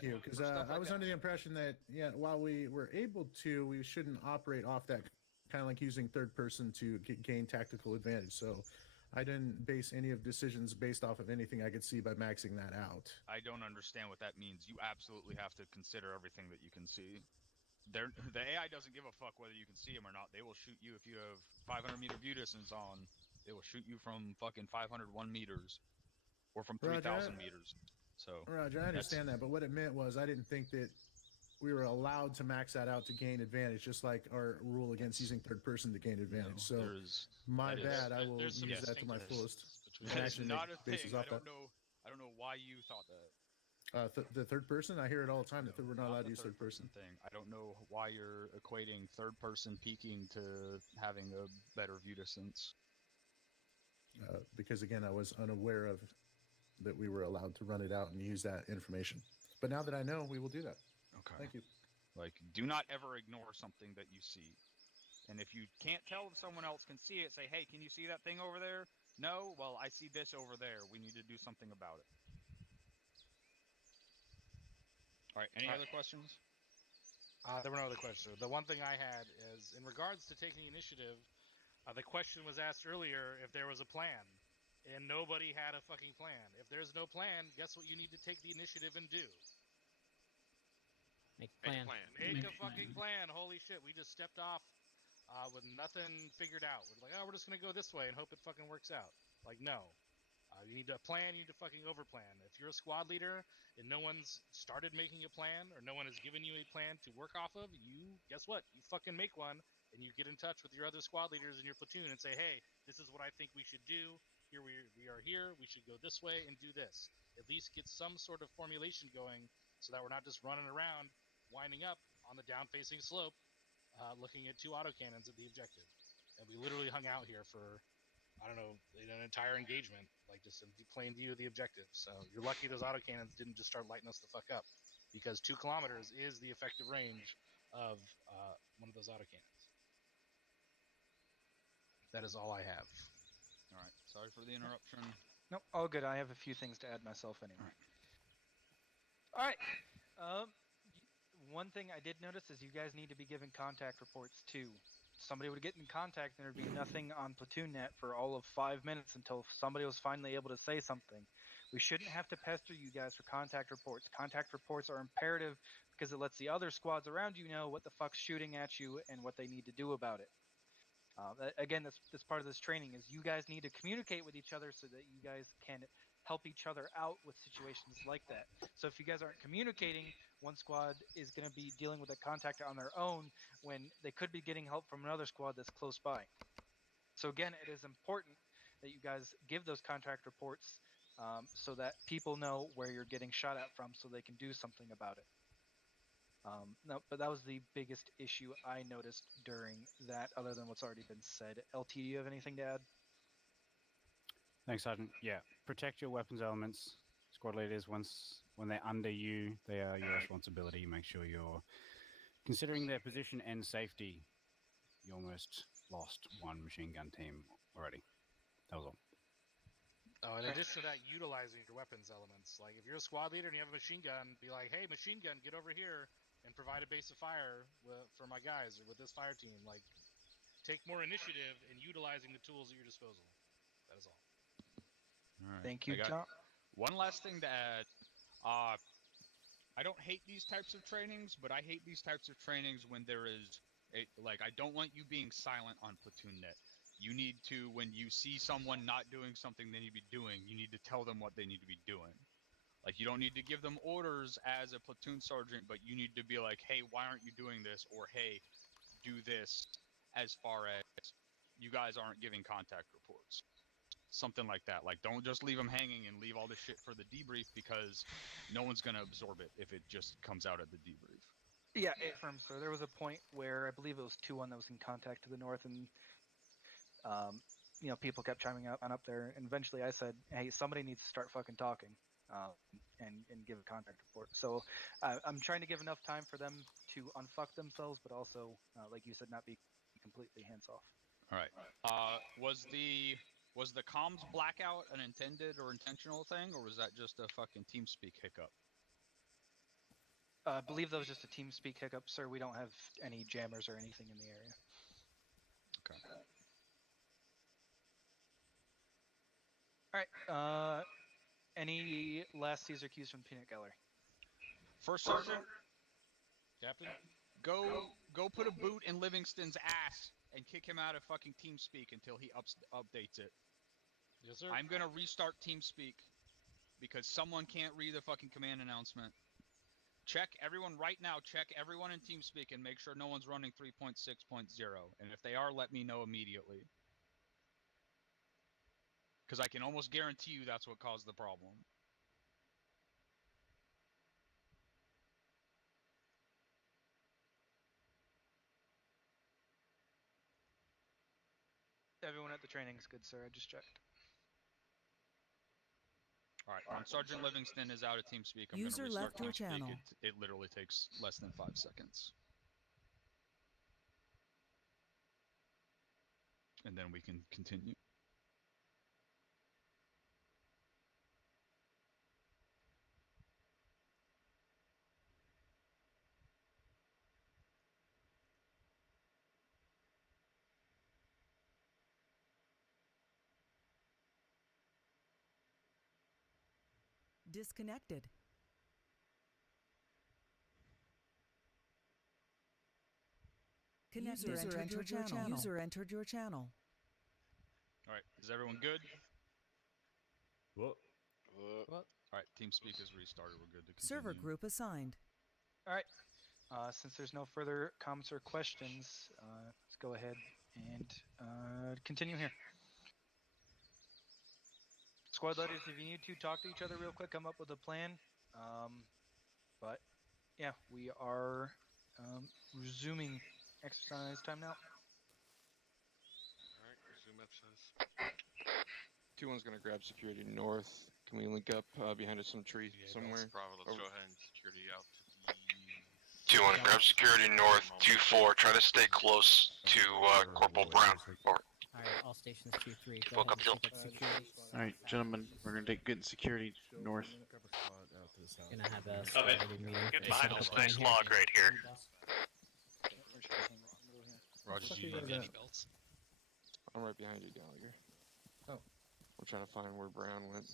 thank you. Because I was under the impression that while we were able to, we shouldn't operate off that, kind of like using third person to gain tactical advantage. So I didn't base any of decisions based off of anything I could see by maxing that out. I don't understand what that means. You absolutely have to consider everything that you can see. The AI doesn't give a fuck whether you can see them or not. They will shoot you if you have 500 meter view distance on. They will shoot you from fucking 501 meters or from 3,000 meters. So Roger, I understand that, but what it meant was I didn't think that we were allowed to max that out to gain advantage, just like our rule against using third person to gain advantage. So my bad. I will use that to my fullest. That is not a thing. I don't know why you thought that. The third person, I hear it all the time that we're not allowed to use third person thing. I don't know why you're equating third person peeking to having a better view distance. Because again, I was unaware of that we were allowed to run it out and use that information. But now that I know, we will do that. Okay. Thank you. Like, do not ever ignore something that you see. And if you can't tell if someone else can see it, say, hey, can you see that thing over there? No? Well, I see this over there. We need to do something about it. All right, any other questions? There were no other questions. The one thing I had is, in regards to taking initiative, the question was asked earlier if there was a plan. And nobody had a fucking plan. If there's no plan, guess what you need to take the initiative and do? Make a plan. Make a fucking plan. Holy shit, we just stepped off with nothing figured out. We're like, oh, we're just going to go this way and hope it fucking works out. Like, no. You need to plan, you need to fucking overplan. If you're a squad leader and no one's started making a plan or no one has given you a plan to work off of, guess what? You fucking make one and you get in touch with your other squad leaders in your platoon and say, hey, this is what I think we should do. Here we are here. We should go this way and do this. At least get some sort of formulation going so that we're not just running around, winding up on the down-facing slope, looking at 2 autocannons at the objective. And we literally hung out here for, I don't know, an entire engagement, like just in plain view of the objective. So you're lucky those autocannons didn't just start lighting us the fuck up, because 2 kilometers is the effective range of one of those autocannons. That is all I have. All right. Sorry for the interruption. Nope, all good. I have a few things to add myself anyway. All right. One thing I did notice is you guys need to be giving contact reports too. Somebody would get in contact and there'd be nothing on Platoon Net for all of 5 minutes until somebody was finally able to say something. We shouldn't have to pester you guys for contact reports. Contact reports are imperative because it lets the other squads around you know what the fuck's shooting at you and what they need to do about it. Again, that's part of this training is you guys need to communicate with each other so that you guys can help each other out with situations like that. So if you guys aren't communicating, one squad is going to be dealing with a contact on their own when they could be getting help from another squad that's close by. So again, it is important that you guys give those contact reports so that people know where you're getting shot at from so they can do something about it. No, but that was the biggest issue I noticed during that, other than what's already been said. LT, do you have anything to add? Thanks, Sergeant. Yeah, protect your weapons elements. Squad leaders, when they're under you, they are your responsibility. Make sure you're considering their position and safety. You almost lost 1 machine gun team already. That was all. Oh, in addition to that, utilizing your weapons elements. Like, if you're a squad leader and you have a machine gun, be like, hey, machine gun, get over here and provide a base of fire for my guys or with this fire team. Like, take more initiative in utilizing the tools at your disposal. That is all. All right. Thank you, John. One last thing to add. I don't hate these types of trainings, but I hate these types of trainings when there is I don't want you being silent on Platoon Net. You need to, when you see someone not doing something they need to be doing, you need to tell them what they need to be doing. Like, you don't need to give them orders as a platoon sergeant, but you need to be like, hey, why aren't you doing this? Or, hey, do this, as far as you guys aren't giving contact reports. Something like that. Like, don't just leave them hanging and leave all this shit for the debrief, because no one's going to absorb it if it just comes out at the debrief. Yeah, so there was a point where I believe it was 2-1 that was in contact to the north, and people kept chiming up there, and eventually I said, hey, somebody needs to start fucking talking. And give a contact report. So I'm trying to give enough time for them to unfuck themselves, but also, like you said, not be completely hands off. All right. Was the comms blackout an intended or intentional thing, or was that just a fucking TeamSpeak hiccup? I believe that was just a TeamSpeak hiccup, sir. We don't have any jammers or anything in the area. Okay. All right. Any last Caesar cues from Peanut Gallery? First sergeant, Captain? go put a boot in Livingston's ass and kick him out of fucking TeamSpeak until he updates it. Yes, sir. I'm gonna restart TeamSpeak because someone can't read the fucking command announcement. Check everyone right now. Check everyone in TeamSpeak and make sure no one's running 3.6.0. And if they are, let me know immediately. Because I can almost guarantee you that's what caused the problem. Everyone at the training's good, sir. I just checked. All right, when Sergeant Livingston is out of TeamSpeak, I'm going User to restart left your TeamSpeak. channel. It literally takes less than 5 seconds. And then we can continue. Disconnected. User entered your channel. User entered your channel. All right, is everyone good? What? What? All right, TeamSpeak is restarted. We're good to continue. Server group assigned. All right. Since there's no further comments or questions, let's go ahead and continue here. Squad leaders, if you need to talk to each other real quick, come up with a plan. But yeah, we are resuming exercise time now. Alright, resume exercise. 2-1's gonna grab security north. Can we link up behind some tree somewhere? Bravo, let's Over. go ahead and security out to the... 2-1, grab security north. 2-4, try to stay close to Corporal Brown. Over. Alright, all stations 2-3. Go Woke ahead up, and Jill. keep up security. Alright, gentlemen, we're gonna take good security north. Gonna have a Okay. squad meeting. Get Just behind set up this a plan nice here. log right here. Roger, do you Fuck need you any guys belts? I'm right behind you, Gallagher. Oh. I'm trying to find where Brown went.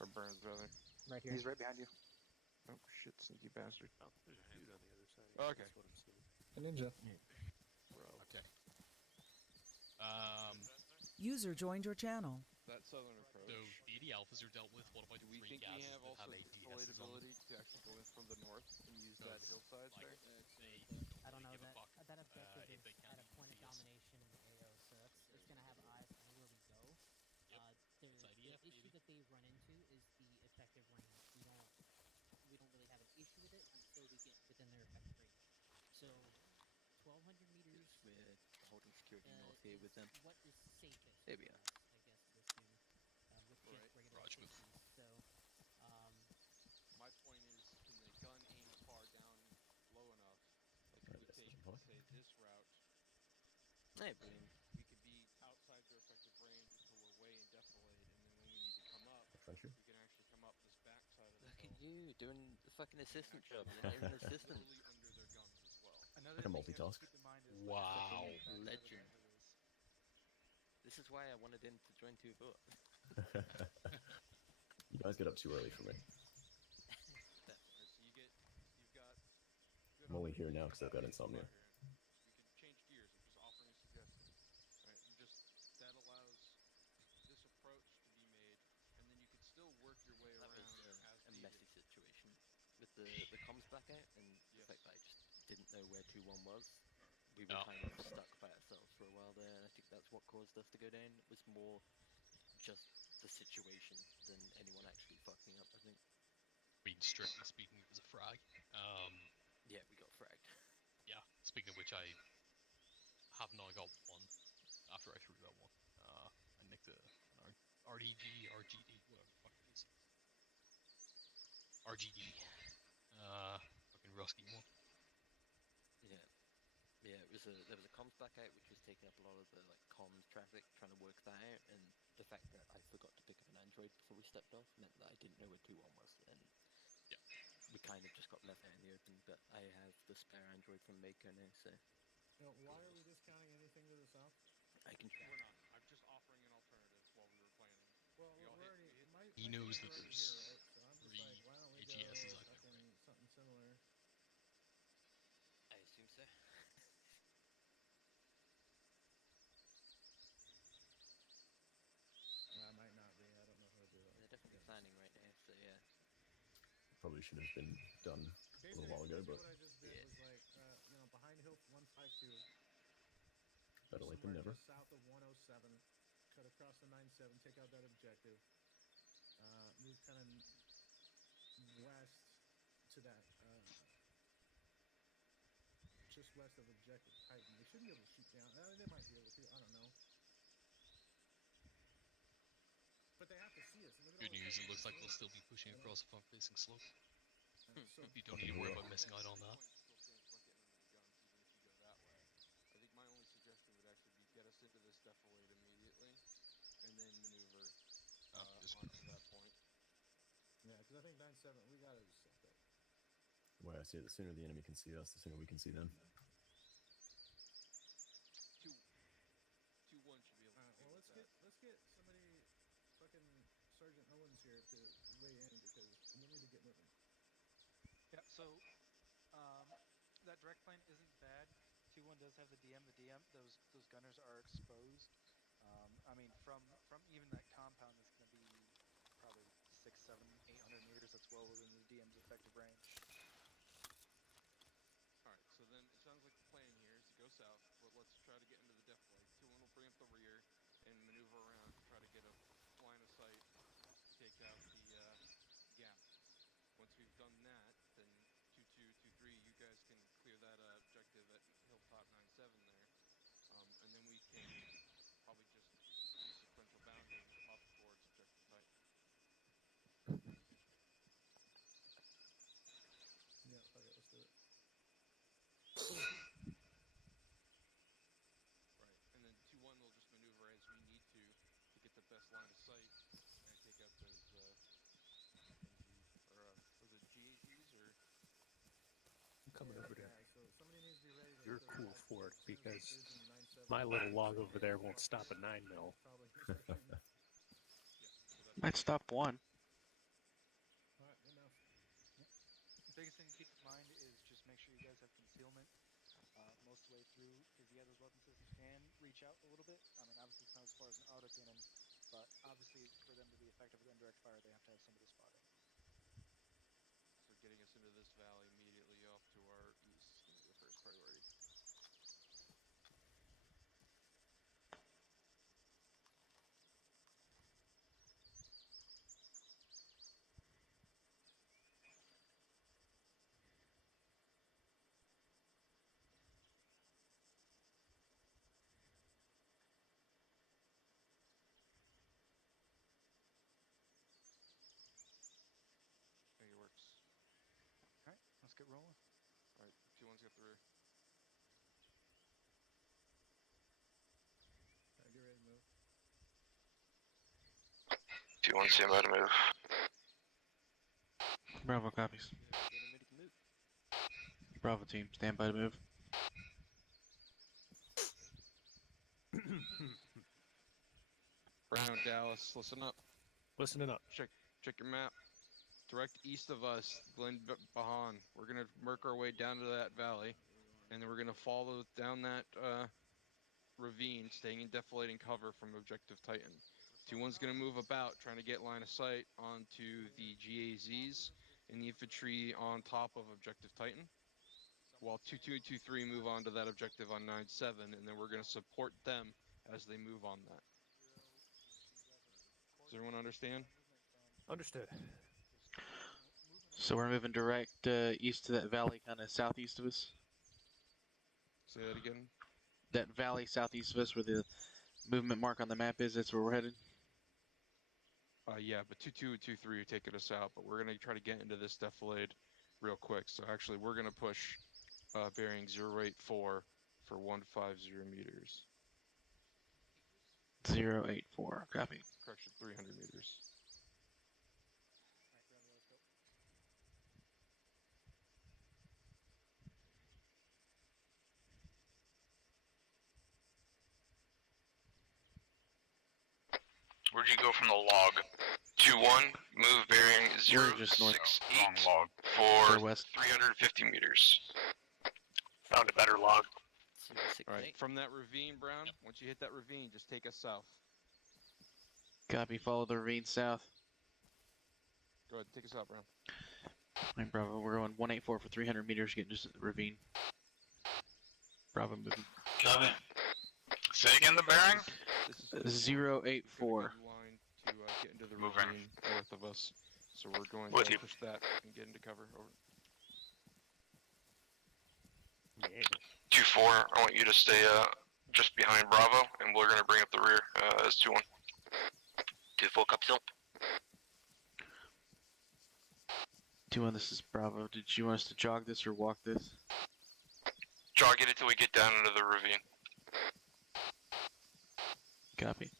Or Burns, rather. Right here. He's right behind you. Oh, shit, sneaky bastard. Oh, there's your hand. On the other side. Okay. That's what I'm seeing. A ninja. Okay. User joined your channel. That southern approach. the alphas are dealt with. What about Do we three think we gases have that also have ADSs on them? ability to actually go in from the north and use that hillside Like, there? I don't know give a that fuck, that objective if they is can at a point of do this. domination in the AO, so it's gonna have eyes anywhere we go. Yep, The it's IDF, issue baby. that they run into is the effective range. We don't really have an issue with it until we get within their effective range. So 1,200 meters. We're holding security north here with them. What is safest? Here we for are. us, I guess to assume, with just Right. regular Raj move. stations. So, My point is, can the gun aim far down low enough? Like, if we take, say, this route, Hey, boom. we could be outside their effective range until we're way in defilade, and then when we need to come up, we can actually come up this back side of the Look hill. at you doing the fucking assistant Actually, job. You're not even an assistant. literally under their guns as well. Another can thing you have to multitask. keep in mind is Wow. Legend. This is why I wanted him to join 2-4. You guys get up too early for me. Alright, so you've got good I'm only here opportunity now 'cause I've got to come insomnia. out here. We can change gears. I'm just offering a suggestion. Alright, and just that allows this approach to be made, and then you could still work your way That around was as a needed. messy situation with the comms back out and the fact that I just didn't know where 2-1 was. We were No. kind of stuck by ourselves for a while there, and I think that's what caused us to go down. It was more just the situation than anyone actually fucking up, I think. I mean, strictly speaking, it was a frag. Yeah, we got fragged. Yeah. Speaking of which, I have now got one. After I threw that one, I nicked an RDG, RGD, whatever the fuck it is. RGD. Fucking rusty one. Yeah. Yeah, there was a comms back out which was taking up a lot of the like comms traffic, trying to work that out, and the fact that I forgot to pick up an Android before we stepped off meant that I didn't know where 2-1 was, and Yeah. we kind of just got left out in the spare android from Mako now, so You know, why are we discounting anything to the south? I can check. We're not. I'm just offering an alternative while we were planning. Well, We all we're hit- already. we hit- My He team knows is that already there's here, right? So I'm just 3 like, why don't we AGSs go out there, fucking right? something similar? I assume so. I might not be. I don't know how to do it. They're definitely planning right now, so yeah. Probably should have been done a little while ago, but What I just did was like, you know, behind Hill 152. better late than somewhere never. just south of 107. Cut across the 97. Take out that objective. Move kind of west to that. Just west of objective Titan. They should be able to shoot down. They might be able to. I don't know. But they have to see us. Look at Good all the news, it fucking looks like we'll concealment. still be pushing across the front-facing slope. So You don't need to worry about missing out on The that. point still stands about getting under the guns, even if you go that way. I think my only suggestion would actually be get us into this defilade immediately, and then maneuver onto that point. yeah, because I think 9-7. We gotta just set that. The way I see it, the sooner the enemy can see us, the sooner we can see them. 2-1 should be able to Well, let's get somebody, fucking Sergeant Owens here to weigh in because we need to get moving. Yeah, so that direct plane isn't bad. 2-1 does have the DM. Those gunners are exposed. I mean, from even that compound, that's going to be probably 600, 700, 800 meters. That's well within the DM's effective range. Alright, so then it sounds like the plan here is to go south, but let's try to get into the defilade. 2-1 will bring up the rear and maneuver around to try to get a line of sight to take out the gap. Once we've done that, then 2-2, 2-3, you guys can clear that objective at Hilltop 9-7 there. And then we can probably just do sequential bounding up towards Objective Titan. Yeah, fuck it, let's do it. Right, and then 2-1 will just maneuver as we need to get the best line of sight and take out those was it GAZs or? I'm coming over there. So somebody needs to be ready to You're hit the cool road for as it soon as the because Sturgeon 9-7 my little log so over there won't stop a 9mm. probably start shooting. Might stop one. Alright, enough. Biggest thing to keep in mind is just make sure you guys have concealment most of the way through, because yeah, those weapon systems can reach out a little bit. I mean, obviously it's not as far as an autocannon, but obviously for them to be effective with indirect fire, they have to have somebody spotting. So getting us into this valley immediately off to our east is going to be the first priority. I think it works. Alright, let's get rolling. Alright, 2-1's got the rear. Get ready to move. 2-1, stand by to move. Bravo copies. Getting ready to move. Bravo team, stand by to move. Brown, Dallas, listen up. Listening up. Check your map. Direct east of us, Glen Bahan. We're gonna work our way down to that valley, and then we're gonna follow down that ravine, staying in defilating cover from Objective Titan. 2-1's gonna move about, trying to get line of sight onto the GAZs and the infantry on top of Objective Titan. While 2-2 and 2-3 move on to that objective on 9-7, and then we're gonna support them as they move on that. Does everyone understand? Understood. So we're moving direct east to that valley, kind of southeast of us. Say that again. That valley southeast of us, where the movement mark on the map is. That's where we're headed. Yeah, but 2-2 and 2-3 are taking us out, but we're gonna try to get into this defilade real quick. So actually, we're gonna push bearing 084 for 150 meters. 084. Copy. Correction, 300 meters. Alright, Bravo, let's go. Where'd you go from the log? 2-1, move bearing We're just north. 068 Wrong log. for west. 350 meters. Found a better log. Alright, from that ravine, Brown, once you hit that ravine, just take us south. Copy. Follow the ravine south. Go ahead, take us out, Brown. Alright, Bravo. We're going 184 for 300 meters, getting just at the ravine. Bravo moving. Copy. Say again the bearing? This is 084. line to get into the Moving. ravine north of us. So we're going With to you. push that and get into cover. Over. Yeah. 2-4, I want you to stay just behind Bravo, and we're gonna bring up the rear as 2-1. 2-4, copy still. 2-1, this is Bravo. Did you want us to jog this or walk this? Jog it until we get down into the ravine. Copy.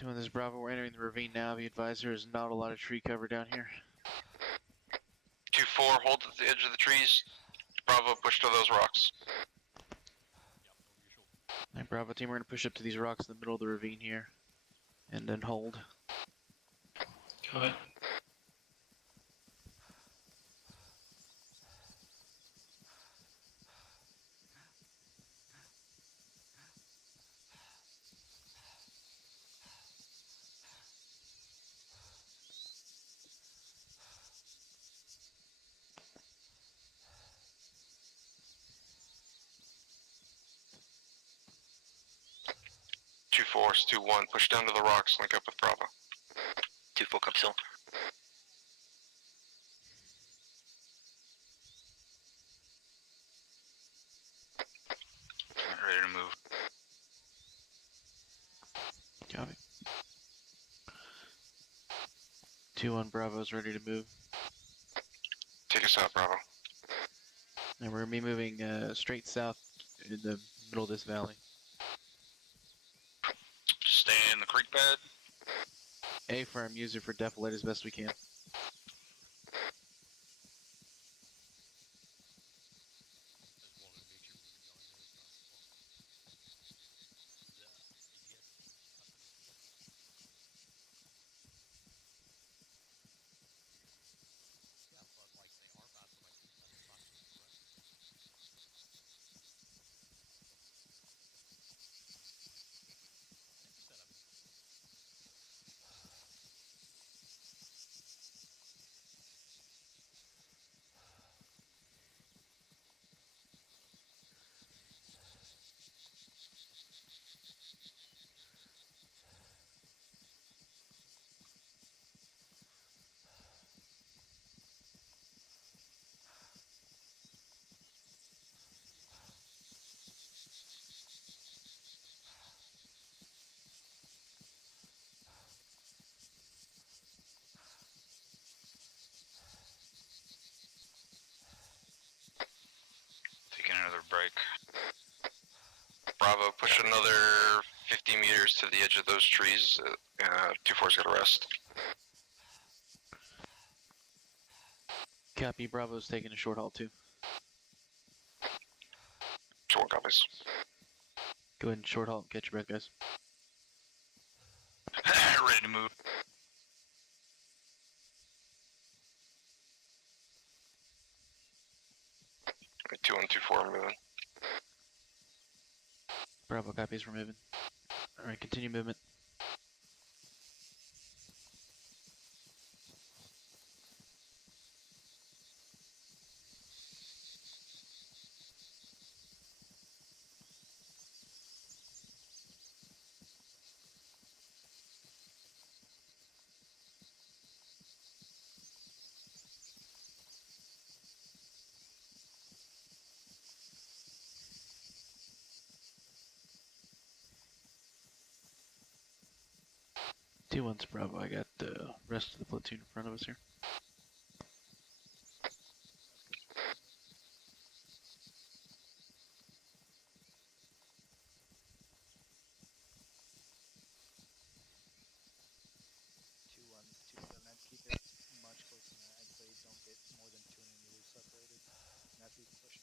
Doing this, Bravo. We're entering the ravine now. Be advised there is not a lot of tree cover down here. 2-4, hold at the edge of the trees. Bravo, push to those rocks. Alright, Bravo team, we're going to push up to these rocks in the middle of the ravine here. And then hold. Go ahead. Two 4s, 2-1, push down to the rocks, link up with Bravo. 2-4, come still. Ready to move. Copy. 2-1, Bravo's ready to move. Take us out, Bravo. And we're going to be moving straight south in the middle of this valley. Stay in the creek bed. A-firm, use it for defilade as best we can. Taking another break. Bravo, push another 50 meters to the edge of those trees. 2-4's got to rest. Copy, Bravo's taking a short halt too. 2-1 copies. Go ahead and short halt, catch your breath, guys. Ready to move. Okay, 2-1, 2-4 moving. Bravo copies, we're moving. Alright, continue movement. 2-1's Bravo. I got the rest of the platoon in front of us here. Keep it much closer than that. I'd say don't get more than 200 meters separated. And that's even pushing.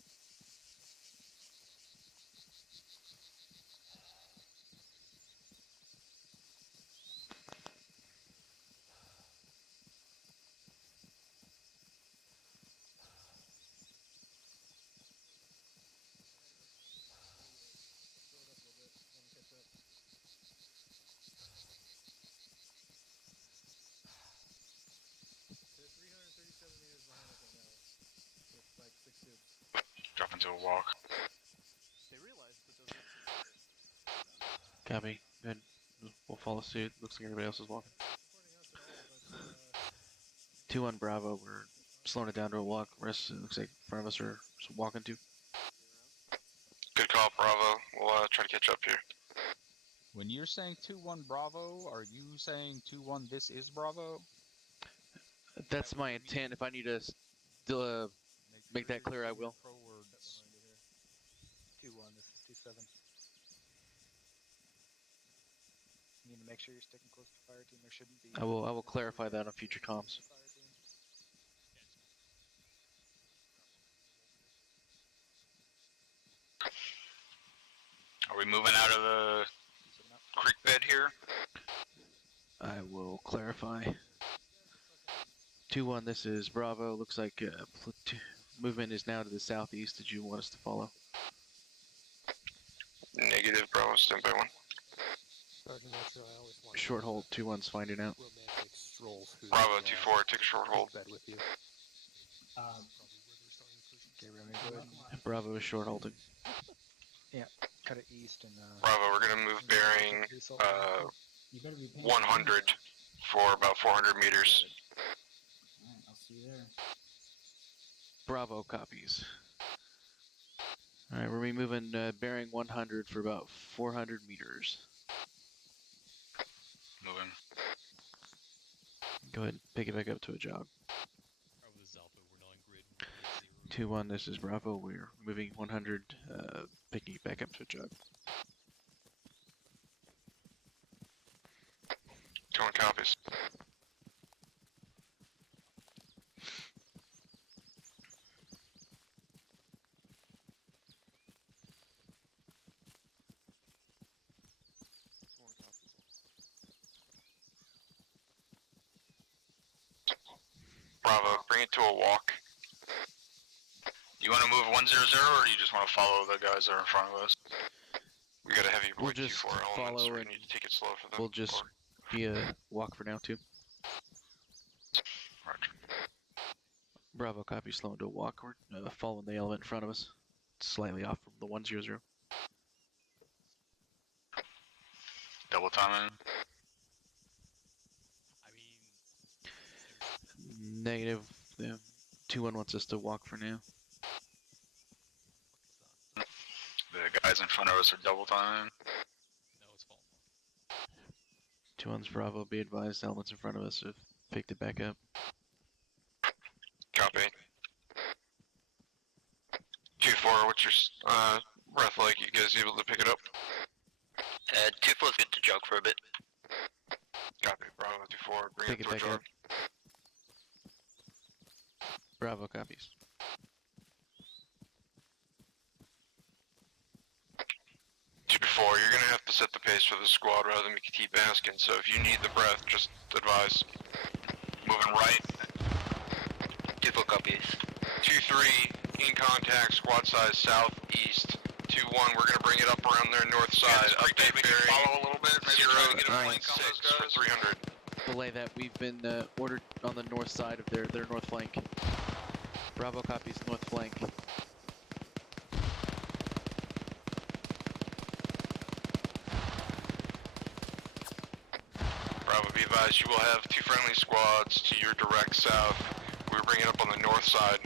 Drop into a walk. Copy. Good. We'll follow suit. Looks like everybody else is walking. 2-1 Bravo. We're slowing it down to a walk. Rest looks like in front of us are walking too. Good call, Bravo. We'll try to catch up here. When you're saying 2-1 Bravo, are you saying 2-1 this is Bravo? That's my intent. If I need to still make that clear, I will. 2-1, this is 2-7. You need to make sure you're sticking close to fire team. There shouldn't be. I will clarify that on future comms. Are we moving out of the creek bed here? I will clarify. 2-1, this is Bravo. Looks like movement is now to the southeast. Did you want us to follow? Negative, Bravo. Stand by 1. Short hold. 2-1's finding out. Bravo 2-4. Take a short hold. Bravo is short holding. Yeah, cut it east and. Bravo, we're gonna move bearing 100 for about 400 meters. Alright, I'll see you there. Bravo copies. Alright, we're gonna be moving bearing 100 for about 400 meters. Moving. Go ahead and pick it back up to a jog. 2-1, this is Bravo. We're moving 100, picking it back up to a jog. 2-1 copies. Bravo, bring it to a walk. You want to move 100, or you just want to follow the guys that are in front of us? We got a heavy We'll just follow so we and need to take it slow for them. we'll just be a walk for now too. Roger. Bravo copy, slowing to a walk. We're following the element in front of us. Slightly off from the 100. Double timing. Negative. 2-1 wants us to walk for now. The guys in front of us are double timing. 2-1's Bravo. Be advised, elements in front of us have picked it back up. Copy. 2-4, what's your breath like? You guys able to pick it up? 2-4's good to jog for a bit. Copy, Bravo 2-4, bring Pick it it to a back jog. up. Bravo copies. 2-4, you're gonna have to set the pace for the squad rather than keep asking, so if you need the breath, just advise. Moving right. 2-4 copies. 2-3, in contact, squad size southeast. 2-1, we're gonna bring it up around their north side. Update we can follow a little bit, maybe try to get a flank on those guys. For 300. Belay that. We've been ordered on the north side of their north flank. Bravo copies north flank. Bravo, be advised, you will have 2 friendly squads to your direct south. We're bringing it up on the north side.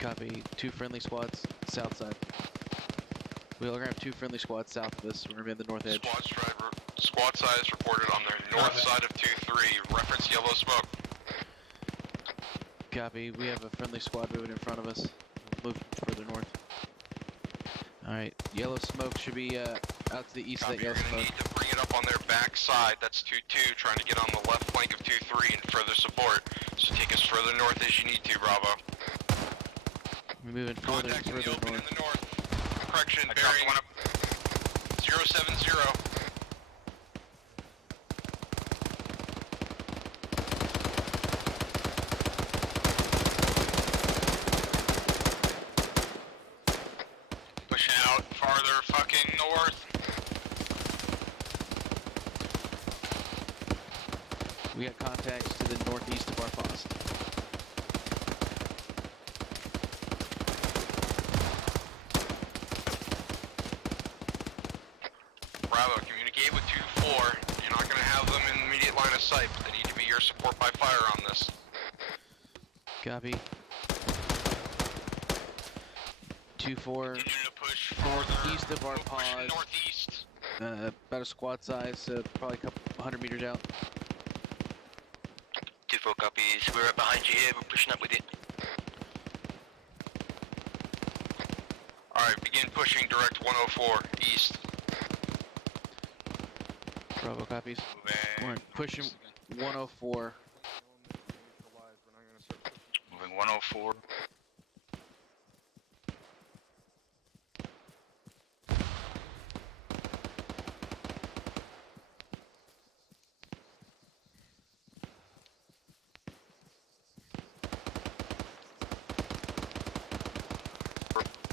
Copy. 2 friendly squads south side. We are gonna have 2 friendly squads south of us. We're gonna be on the north edge. Squad size reported on their north side of 2-3. Reference yellow smoke. Copy. We have a friendly squad moving in front of us. Move further north. Alright, yellow smoke should be out to the east of that You're yellow gonna smoke. need to bring it up on their back side. That's 2-2, trying to get on the left flank of 2-3 and further support. So take us further north as you need to, Bravo. We're moving further and Contact in the further open north. in the north. Correction, bearing 070. Pushing out farther fucking north. We got contacts to the northeast of our post. Bravo, communicate with 2-4. You're not going to have them in immediate line of sight, but they need to be your support by fire on this. Copy. 2-4. Continue to push Northeast of our pause. Northeast. About a squad size, probably a couple 100 meters out. 2-4 copies. We're right behind you here. We're pushing up with you. Alright, begin pushing direct 104 east. Bravo copies. We're pushing 104. Moving 104.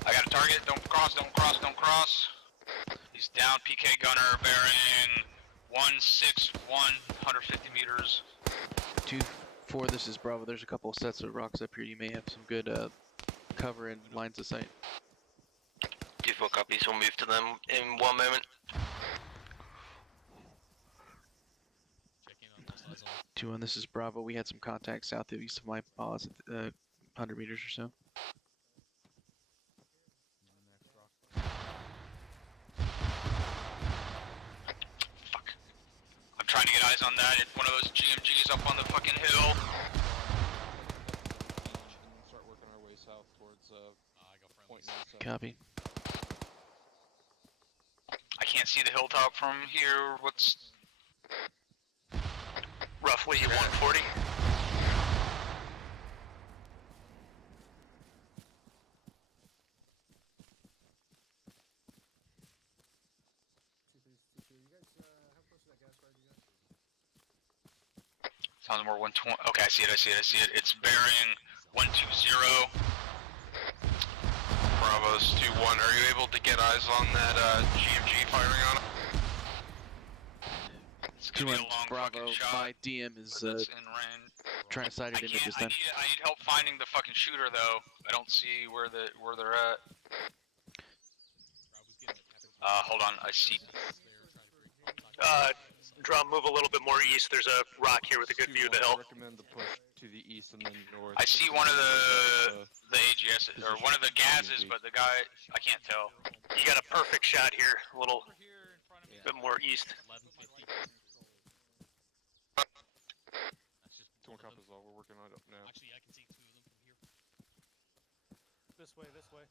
I got a target. Don't cross, don't cross, don't cross. He's down. PK gunner bearing 161, 150 meters. 2-4, this is Bravo. There's a couple sets of rocks up here. You may have some good cover and lines of sight. 2-4 copies. We'll move to them in 1 moment. 2-1, this is Bravo. We had some contact southeast of my pause at 100 meters or so. I'm trying to get eyes on that. It's one of those GMGs up on the fucking hill. Start working our way south towards point Copy. I can't see the hilltop from here. What's Roughly 140. sounds more 120? Okay, I see it. It's bearing 120. Bravo's 2-1. Are you able to get eyes on that GMG firing on it? 2-1, Bravo. My DM is trying to sight it in at this time. I need help finding the fucking shooter though. I don't see where they're at. Hold on. I see. Drum, move a little bit more east. There's a rock here with a good view of the hill. I recommend the push to the east and then north. I see one of the AGS or one of the gases, but the guy I can't tell. You got a perfect shot here. A little bit more east. We're working on it up now. Actually, I can see 2 of them from here. This way, this way.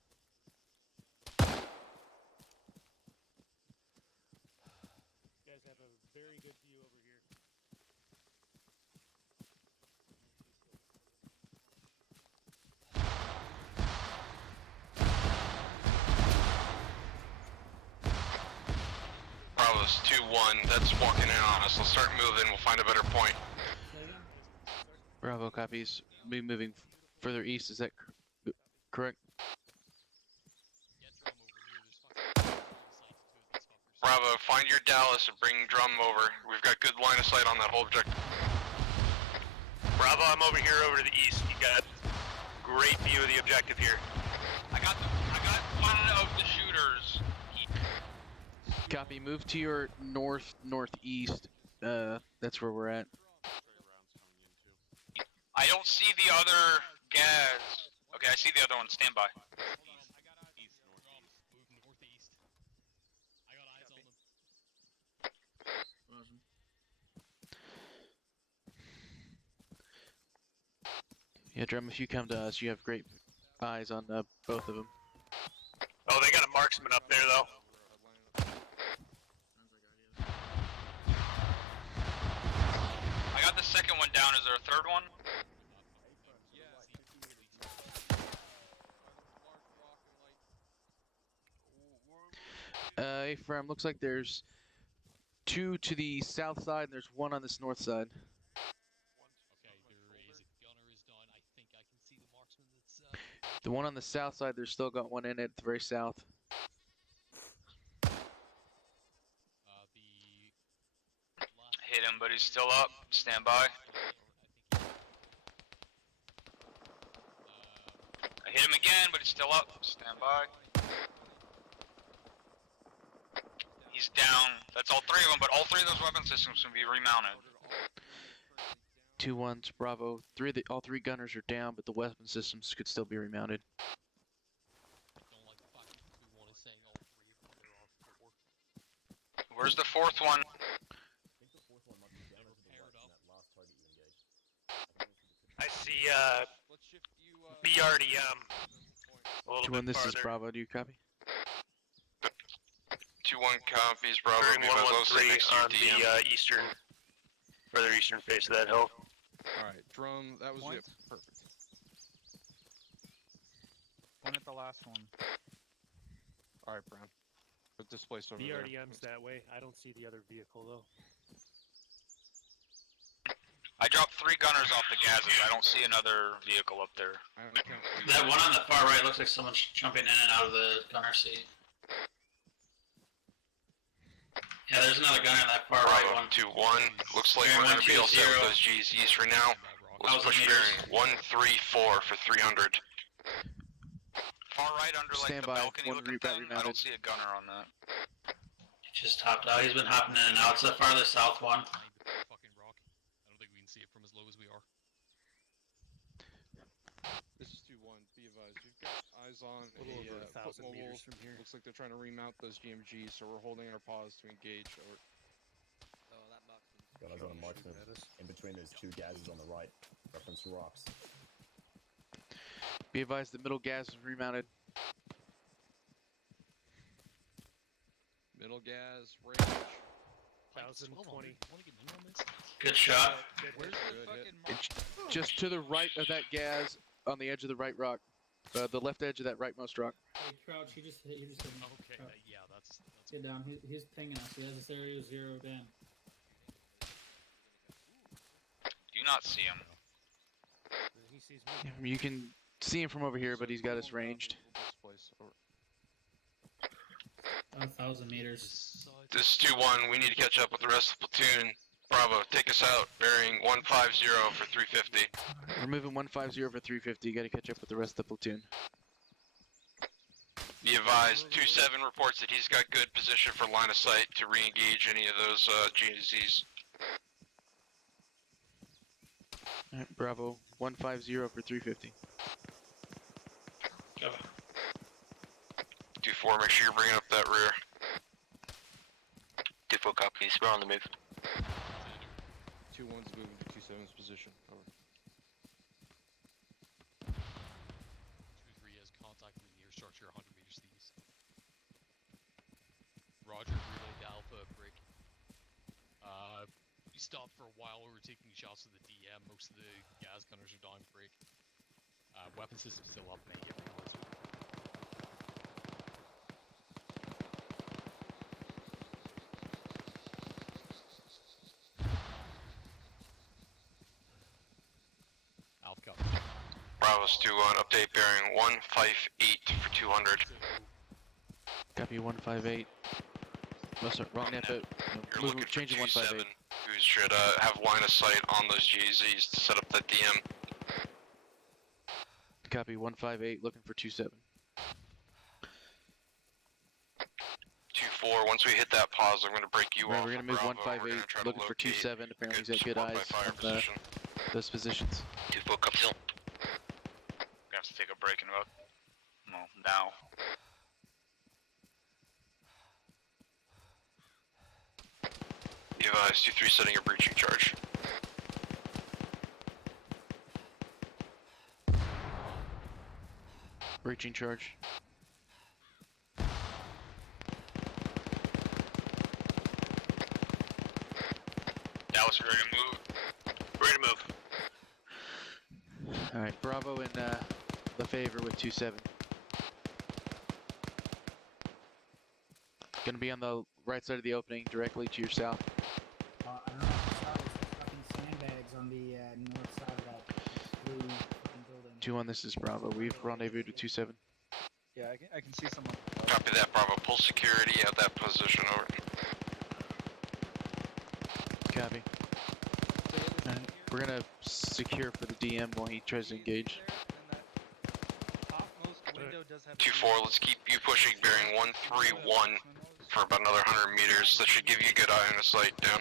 You guys have a very good view over here. Bravo's 2-1. That's walking in on us. Let's start moving. We'll find a better point. Bravo copies. Be moving further east. Is that correct? Bravo, find your Dallas and bring Drum over. We've got good line of sight on that whole objective. Bravo, I'm over here over to the east. You got great view of the objective here. I got one of the shooters. Copy. Move to your northeast. That's where we're at. I don't see the other gas. Okay, I see the other one. Stand by. Yeah, Drum, if you come to us, you have great eyes on both of them. Oh, they got a marksman up there, though. I got the second one down. Is there a third one? Ephraim, looks like there's 2 to the south side and there's 1 on this north side. Okay, there is a gunner is down. I think I can see the marksman that's. The one on the south side, there's still got 1 in it, the very south. Hit him, but he's still up. Stand by. I hit him again, but he's still up. Stand by. He's down. That's all 3 of them, but all 3 of those weapon systems can be remounted. 2-1's Bravo. All 3 gunners are down, but the weapon systems could still be remounted. Where's the 4th one? I see BRDM. A little 2-1, bit this is farther. Bravo. Do you copy? 2-1 copies, Bravo. Bearing Be advised, I'll sit 113 next to your on DM. the further eastern face of that hill. Alright, drone, that was it. Perfect. One at the last one. Alright, Brown. But displaced over there. BRDM's that way. I don't see the other vehicle though. I dropped 3 gunners off the gases. I don't see another vehicle up there. That one on the far right looks like someone's jumping in and out of the gunner seat. Yeah, there's another gunner in that far right one. 2-1. Looks like Bearing we're gonna be all set 120. with those GZs for now. Let's 1,000 push meters. bearing 134 for 300. Far right under like Stand the by, balcony 1 looking thing. I remounted. don't see a gunner on that. Just hopped out. He's been hopping in and out. It's the farther south one. Fucking rock. I don't think we can see it from as low as we are. This is 2-1. Be advised, we've got eyes on A little over 1,000 foot mobile. meters from here. Looks like they're trying to remount those GMGs, so we're holding our pause to engage. Over. Oh, that marksman. Got eyes on a marksman. In between those 2 gases on the right. Reference to rocks. Be advised, the middle gas is remounted. Middle gas, range. 1,020. Good shot. Where's the fucking It's just to the right of that gas on the edge of the right rock. The left edge of that rightmost rock. Hey, Crouch, he just hit me. Okay, Crouch. yeah, that's Get down. He's pinging us. He has this area zeroed in. Do not see him. He sees me. You can see him from over here, but he's got us ranged. Displace. Over. 1,000 meters. This is 2-1. We need to catch up with the rest of the platoon. Bravo, take us out. Bearing 150 for 350. We're moving 150 for 350. Got to catch up with the rest of the platoon. Be advised, 2-7 reports that he's got good position for line of sight to re-engage any of those GZs. Alright, Bravo, 150 for 350. 2-4, make sure you're bringing up that rear. 2-4 copies. We're on the move. 2-1's moving to 2-7's position. Over. 2-3 has contact with the near structure 100 meters to the east. Roger, relay to Alpha, break. We stopped for a while. We were taking shots of the DM. Most of the gas gunners are down, break. Weapon system still up, may get reports. Alpha. Bravo's 2-1, update bearing 158 for 200. Copy 158. No, sorry, wrong net, but You're move, looking for change to 2-7, 158. who should have line of sight on those GZs to set up that DM. Copy 158, looking for 27. 2-4, once we hit that pause, I'm going to break you Right, off. we're gonna move Bravo. We're 158, gonna try to looking for locate 27. Apparently he's got good support by eyes fire on position. those positions. 2-4 copies. We have to take a break in about, well, now. Be advised, 2-3 setting a breaching charge. Breaching charge. Dallas, ready to move? Ready to move. All right, Bravo in the favor with 2-7. Gonna be on the right side of the opening, directly to your south. I don't know if you saw these fucking sandbags on the north side of that blue fucking building. 2-1, this is Bravo. We've rendezvoused with 2-7. Yeah, I can see someone. Copy that, Bravo. Pull security at that position, over. Copy. Alright, we're gonna secure for the DM while he tries to engage. 2-4, let's keep you pushing, bearing 131 for about another 100 meters. That should give you a good eye on the sight down.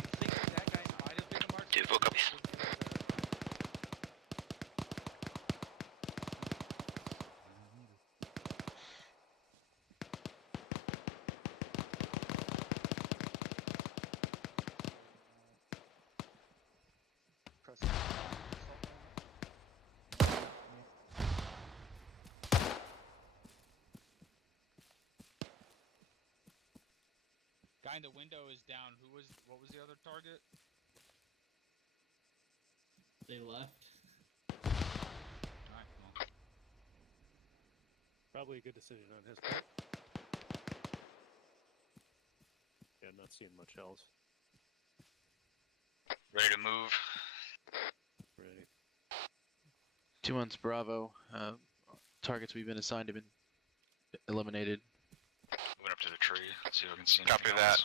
2-4 copies. Guy in the window is down. What was the other target? They left. Alright, well. Probably a good decision on his part. Yeah, I'm not seeing much else. Ready to move? Ready. 2-1's Bravo. Targets we've been assigned have been eliminated. Moving up to the tree. Let's see if I can see anything. Copy that.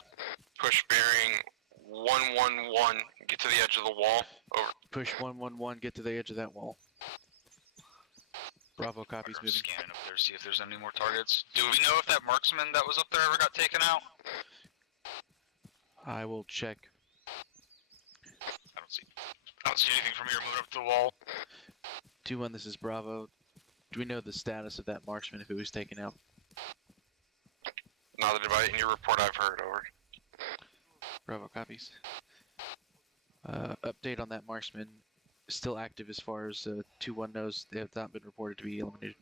Push bearing 111. Get to the edge of the wall. Over. Push 111, get to the edge of that wall. Bravo copies moving. Scanning up there, see if there's any more targets. Do we know if that marksman that was up there ever got taken out? I will check. I don't see anything from here moving up to the wall. 2-1, this is Bravo. Do we know the status of that marksman if it was taken out? Not that in your report I've heard, over. Bravo copies. Update on that marksman. Still active as far as 2-1 knows. They have not been reported to be eliminated.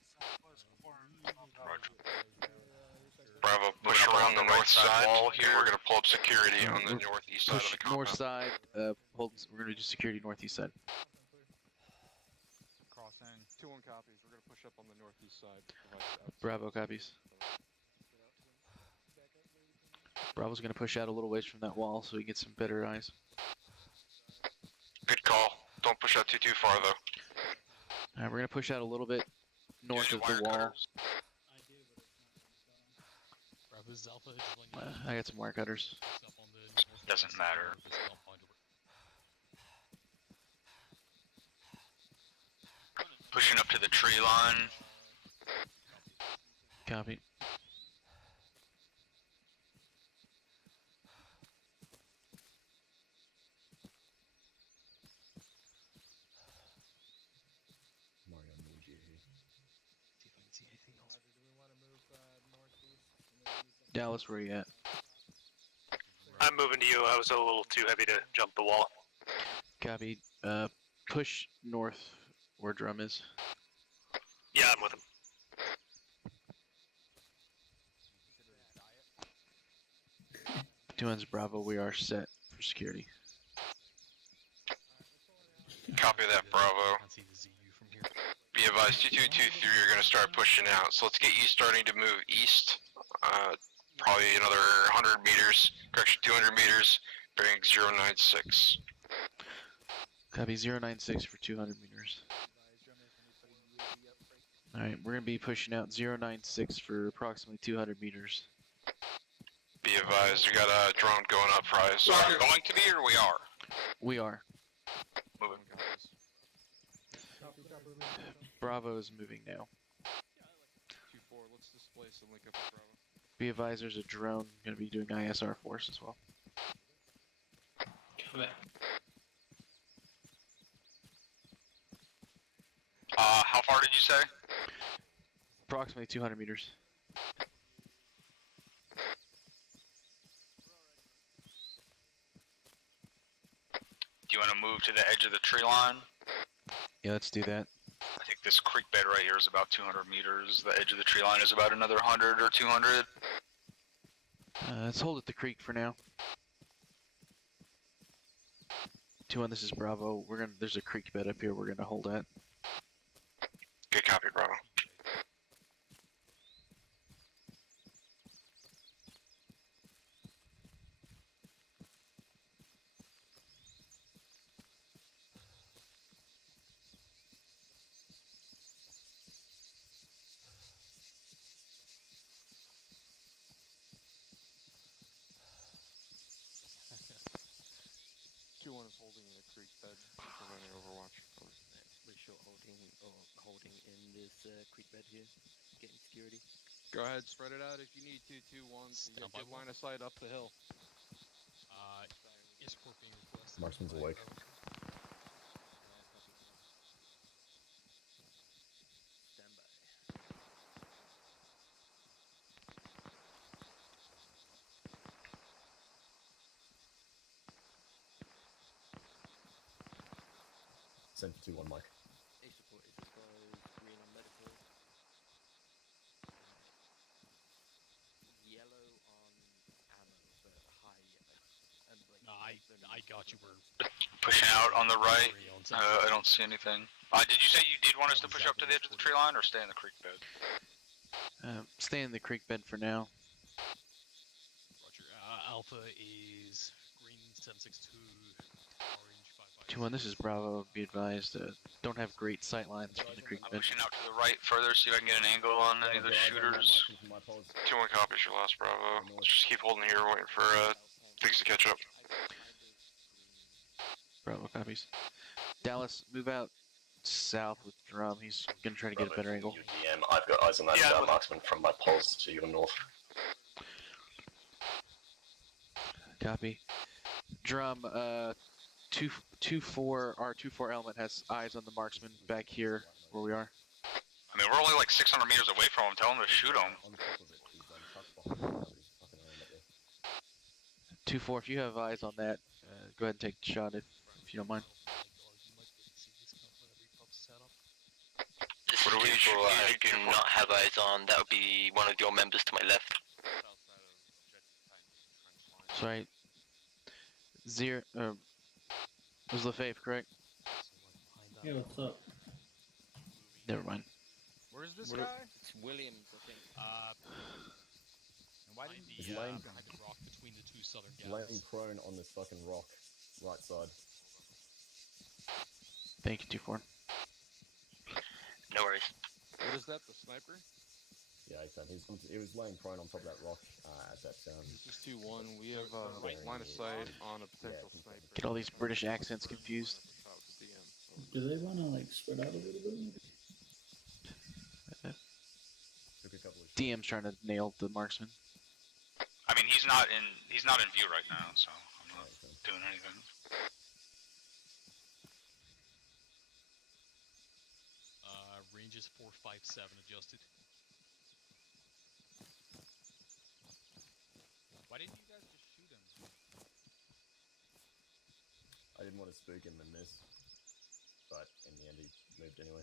Bravo, push around the north side wall here. We're going to pull up security on the northeast side of the compound. North side. We're going to do security northeast side. Crossing. 2-1 copies. We're going to push up on the northeast side. Bravo copies. Bravo's going to push out a little ways from that wall so we get some better eyes. Good call. Don't push out too far, though. Alright, we're going to push out a little bit north of the wall. Bravo's alpha is when I got some wire cutters. Doesn't matter. Pushing up to the tree line. Copy. Dallas, where are you at? I'm moving to you. I was a little too heavy to jump the wall. Copy. Push north where Drum is. Yeah, I'm with him. Two ends Bravo, we are set for security. Copy that, Bravo. Be advised, 2223 are going to start pushing out. So let's get you starting to move east. Probably another 100 meters, correction, 200 meters, bearing 096. Copy 096 for 200 meters. Alright, we're going to be pushing out 096 for approximately 200 meters. Be advised, we got a drone going up, Price. So are we going to be, or we are? We are. Moving. Bravo is moving now. 2-4, let's displace and link up with Bravo. Be advised, there's a drone going to be doing ISR for us as well. How far did you say? Approximately 200 meters. Do you want to move to the edge of the tree line? Yeah, let's do that. I think like this creek bed right here is about 200 meters. The edge of the tree line is about another 100 or 200. Let's hold at the creek for now. 2-1, this is Bravo. There's a creek bed up here we're gonna hold at. Good copy, Bravo. Two-one is holding in a creek bed, preventing overwatch. We're short holding in this creek bed here, getting security. Go ahead, spread it out if you need to. 2-1, so you get good line of sight up the hill. Escort being requested. Marksman's awake. Stand by. Send for 2-1, Mike. Ace report is as follows: green on medical, yellow on ammo, but high yellow. And like, I got you. We're Pushing out on the right. I don't see anything. Did you say you did want us to push up to the edge of the tree line or stay in the creek bed? Stay in the creek bed for now. Roger. Alpha is green 762, orange 556. 2-1, this is Bravo. Be advised, don't have great sight lines from the creek I'm bed. pushing out to the right further, see if I can get an angle on any of the shooters. 2-1 copies your last Bravo. Let's just keep holding here, waiting for things to catch up. Bravo copies. Dallas, move out south with Drum. He's gonna try to get a better angle. UDM, I've got eyes on that marksman from my pulse to your north. Copy. Drum, 2-4, our 2-4 element has eyes on the marksman back here where we are. I mean, we're only like 600 meters away from him. Tell him to shoot him. 2-4, if you have eyes on that, go ahead and take the shot if you don't mind. This is 2-4, I do not have eyes on. That would be one of your members to my left. Sorry. Zero, was Lefebvre correct? Yeah, what's up? Never mind. Where's this guy? It's Williams, I think. And why didn't He's laying, behind the rock between the two southern laying gaps. prone on this fucking rock, right side. Thank you, 2-4. No worries. What is that, the sniper? Yeah, he was laying prone on top of that rock at that This is 2-1. We have line of sight on a potential sniper. Get all these British accents confused. Do they want to like spread out a little bit? DM's trying to nail the marksman. I mean, he's not in view right now, so I'm not doing anything. Range is 457 adjusted. Why didn't you guys just shoot him? I didn't want to spook him and miss, but in the end he moved anyway.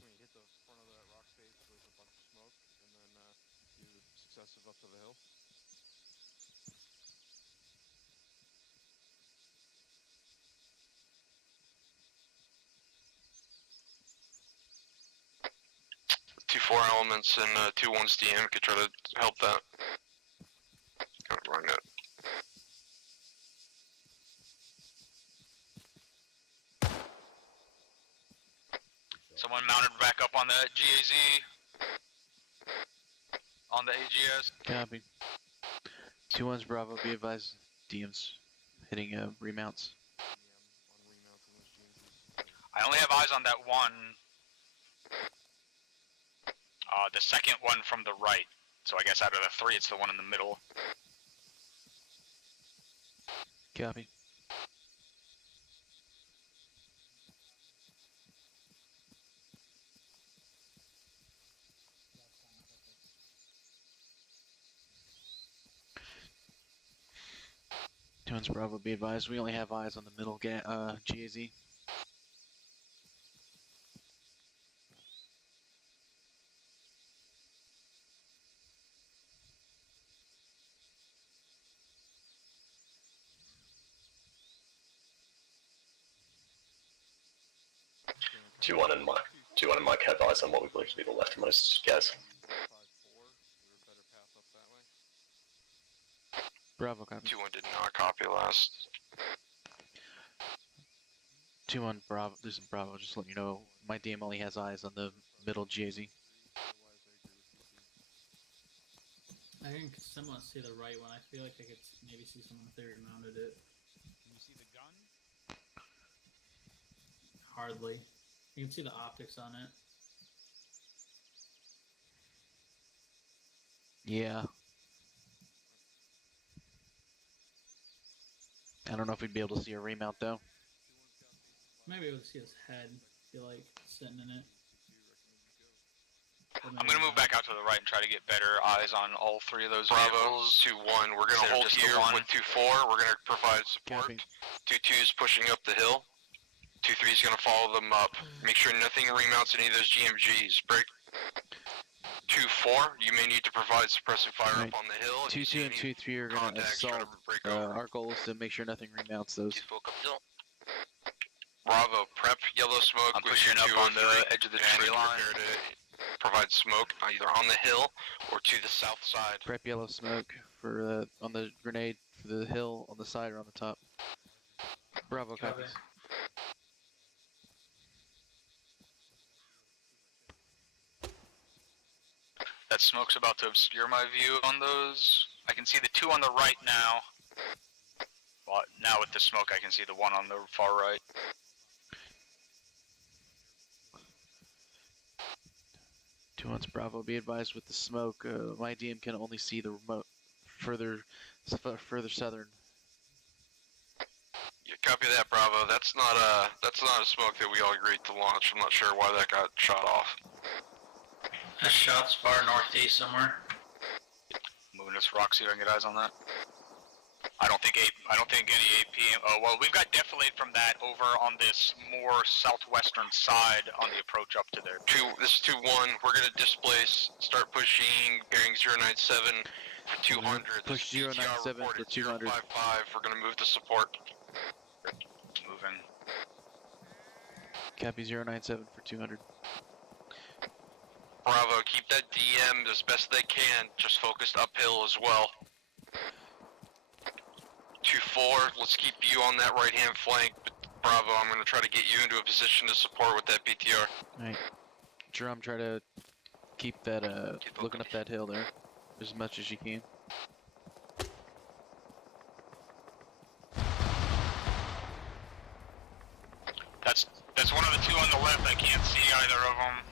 When you hit the front of that rock face with a bunch of smoke, and then do the successive up to the hill. Two 4 elements and 2-1's DM could try to help that. Kind of run it. Someone mounted back up on the GAZ. On the AGS. Copy. 2-1's Bravo. Be advised, DM's hitting remounts. I only have eyes on that one. The second one from the right. So I guess out of the 3, it's the one in the middle. Copy. Tones Bravo, be advised, we only have eyes on the middle GAZ. 2-1 and Mike have eyes on what we believe to be the leftmost gas. Bravo, copy. 2-1 did not copy last. 2-1 Bravo. This is Bravo. Just letting you know, my DM only has eyes on the middle GAZ. I can somewhat see the right one. I feel like I could maybe see someone if they remounted it. Can you see the gun? Hardly. You can see the optics on it. Yeah. I don't know if we'd be able to see a remount though. Might be able to see his head. Feel like sitting in it. I'm gonna move back out to the right and try to get better eyes on all three of those Bravo, vehicles. 2-1. We're gonna hold here with 2-4. We're gonna provide support. 2-2 is pushing up the hill. 2-3 is gonna follow them up. Make sure nothing remounts any of those GMGs. Break. 2-4, you may need to provide suppressive fire up on the hill. 2-2 and 2-3 are gonna assault. Our goal is to make sure nothing remounts those. Bravo, prep yellow smoke. I'm pushing up on the edge of the tree line. Provide smoke either on the hill or to the south side. Prep yellow smoke for on the grenade for the hill on the side or on the top. Bravo, copies. That smoke's about to obscure my view on those. I can see the two on the right now. Well, now with the smoke, I can see the one on the far right. Two ones Bravo. Be advised with the smoke. My DM can only see the remote further southern. Yeah, copy that, Bravo. That's not a smoke that we all agreed to launch. I'm not sure why that got shot off. That shot's far northeast somewhere. Moving this rock, see if I can get eyes on that. I don't think any AP. Oh well, we've got defilade from that over on this more southwestern side on the approach up to there. This is 2-1. We're gonna displace. Start pushing. Bearing 097 for 200. Push 097 for 200. 055. We're gonna move to support. Moving. Copy 097 for 200. Bravo, keep that DM as best they can. Just focused uphill as well. 2-4, let's keep you on that right-hand flank. Bravo, I'm going to try to get you into a position to support with that BTR. Alright. Drum, try to keep that, looking up that hill there as much as you can. That's one of the two on the left. I can't see either of them.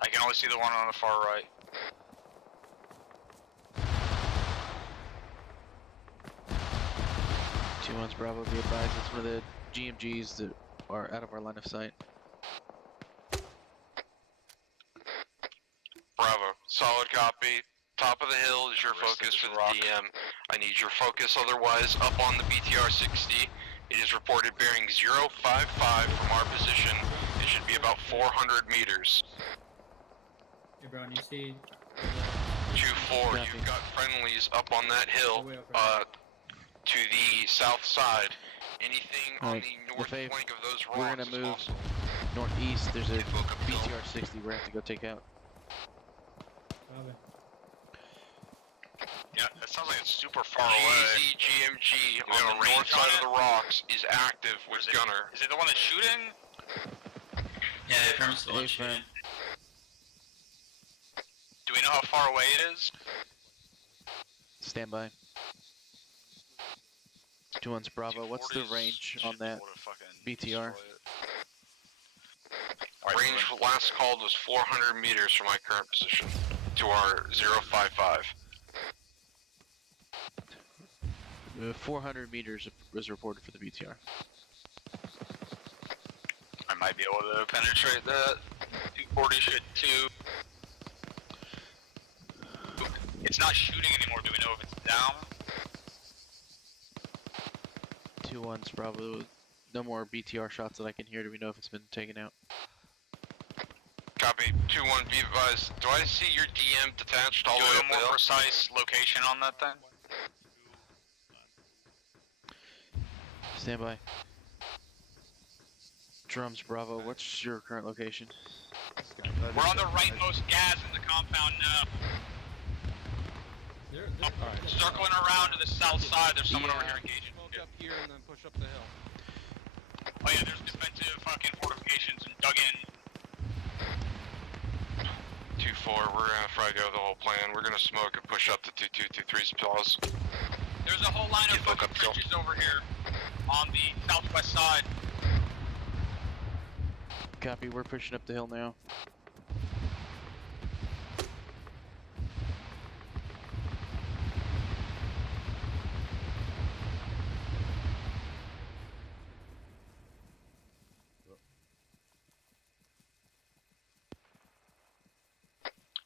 I can only see the one on the far right. Two ones Bravo, be advised, it's one of the GMGs that are out of our line of sight. Bravo, solid copy. Top of the hill is your focus for the DM. I need your focus, otherwise up on the BTR 60. It is reported bearing 055 from our position. It should be about 400 meters. Hey bro, and you see 2-4, you've got friendlies up on that hill, to the south side. Anything on the north flank of those rocks we're gonna move northeast. There's a BTR 60 we're gonna have to go take out. Yeah, that sounds like it's super far away. GMG on the north side of the rocks is active with gunner. Is it the one that's shooting? Yeah, affirm's the one shooting. Do we know how far away it is? Stand by. 2-1's Bravo, what's the range on that BTR? Range last called was 400 meters from my current position to our 055. 400 meters was reported for the BTR. I might be able to penetrate that. 240 should too. It's not shooting anymore. Do we know if it's down? 2-1's Bravo. No more BTR shots that I can hear. Do we know if it's been taken out? Copy. 2-1, be advised. Do I see your DM detached all the way up a more precise location on that thing? Stand by. Drums Bravo, what's your current location? We're on the rightmost gas in the compound now. Circling around to the south side, there's someone over here engaging. Smoke up here and then push up the hill. Oh yeah, there's defensive fucking fortifications and dug in. 2-4, we're gonna Frigo the whole plan. We're gonna smoke and push up to 2223's pause. There's a whole line of fucking trenches over here on the southwest side. Copy, we're pushing up the hill now.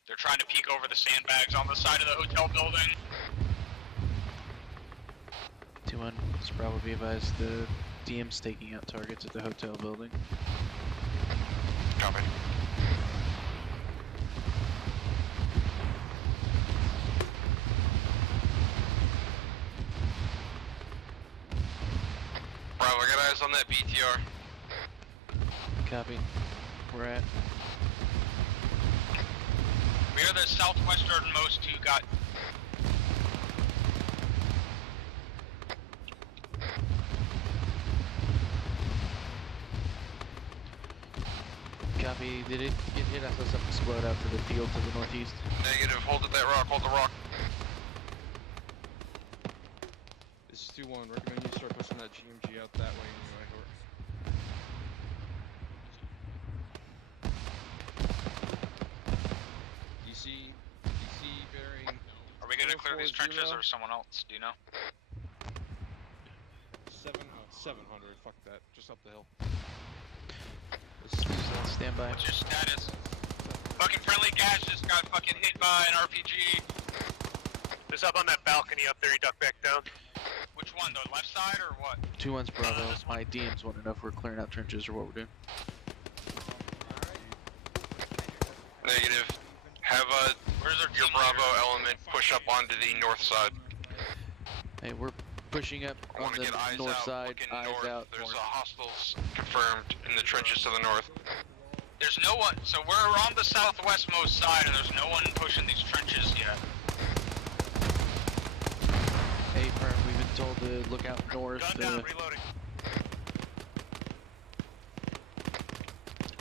They're trying to peek over the sandbags on the side of the hotel building. 2-1, it's Bravo, be advised, the DM's taking out targets at the hotel building. Copy. Bravo, I got eyes on that BTR. Copy. We're at. We are the southwesternmost who got. Copy, did it get hit? I saw something explode out to the field to the northeast. Negative, hold it that rock, hold the rock. This is 2-1, recommend you start pushing that GMG out that way anyway. DC bearing. Are we gonna clear these trenches or someone else? Do you know? 700, fuck that, just up the hill. Stand by. What's your status? Fucking friendly gas just got fucking hit by an RPG. Just up on that balcony up there, he ducked back down. Which one, the left side or what? 2-1's Bravo, my DMs want to know if we're clearing out trenches or what we're doing. Negative. Have your Bravo element push up onto the north side. Hey, we're pushing up on the north side, eyes out. There's a hostiles confirmed in the trenches to the north. There's no one, so we're on the southwestmost side and there's no one pushing these trenches yet. Hey, Perm, we've been told to look out north. Gun down, reloading.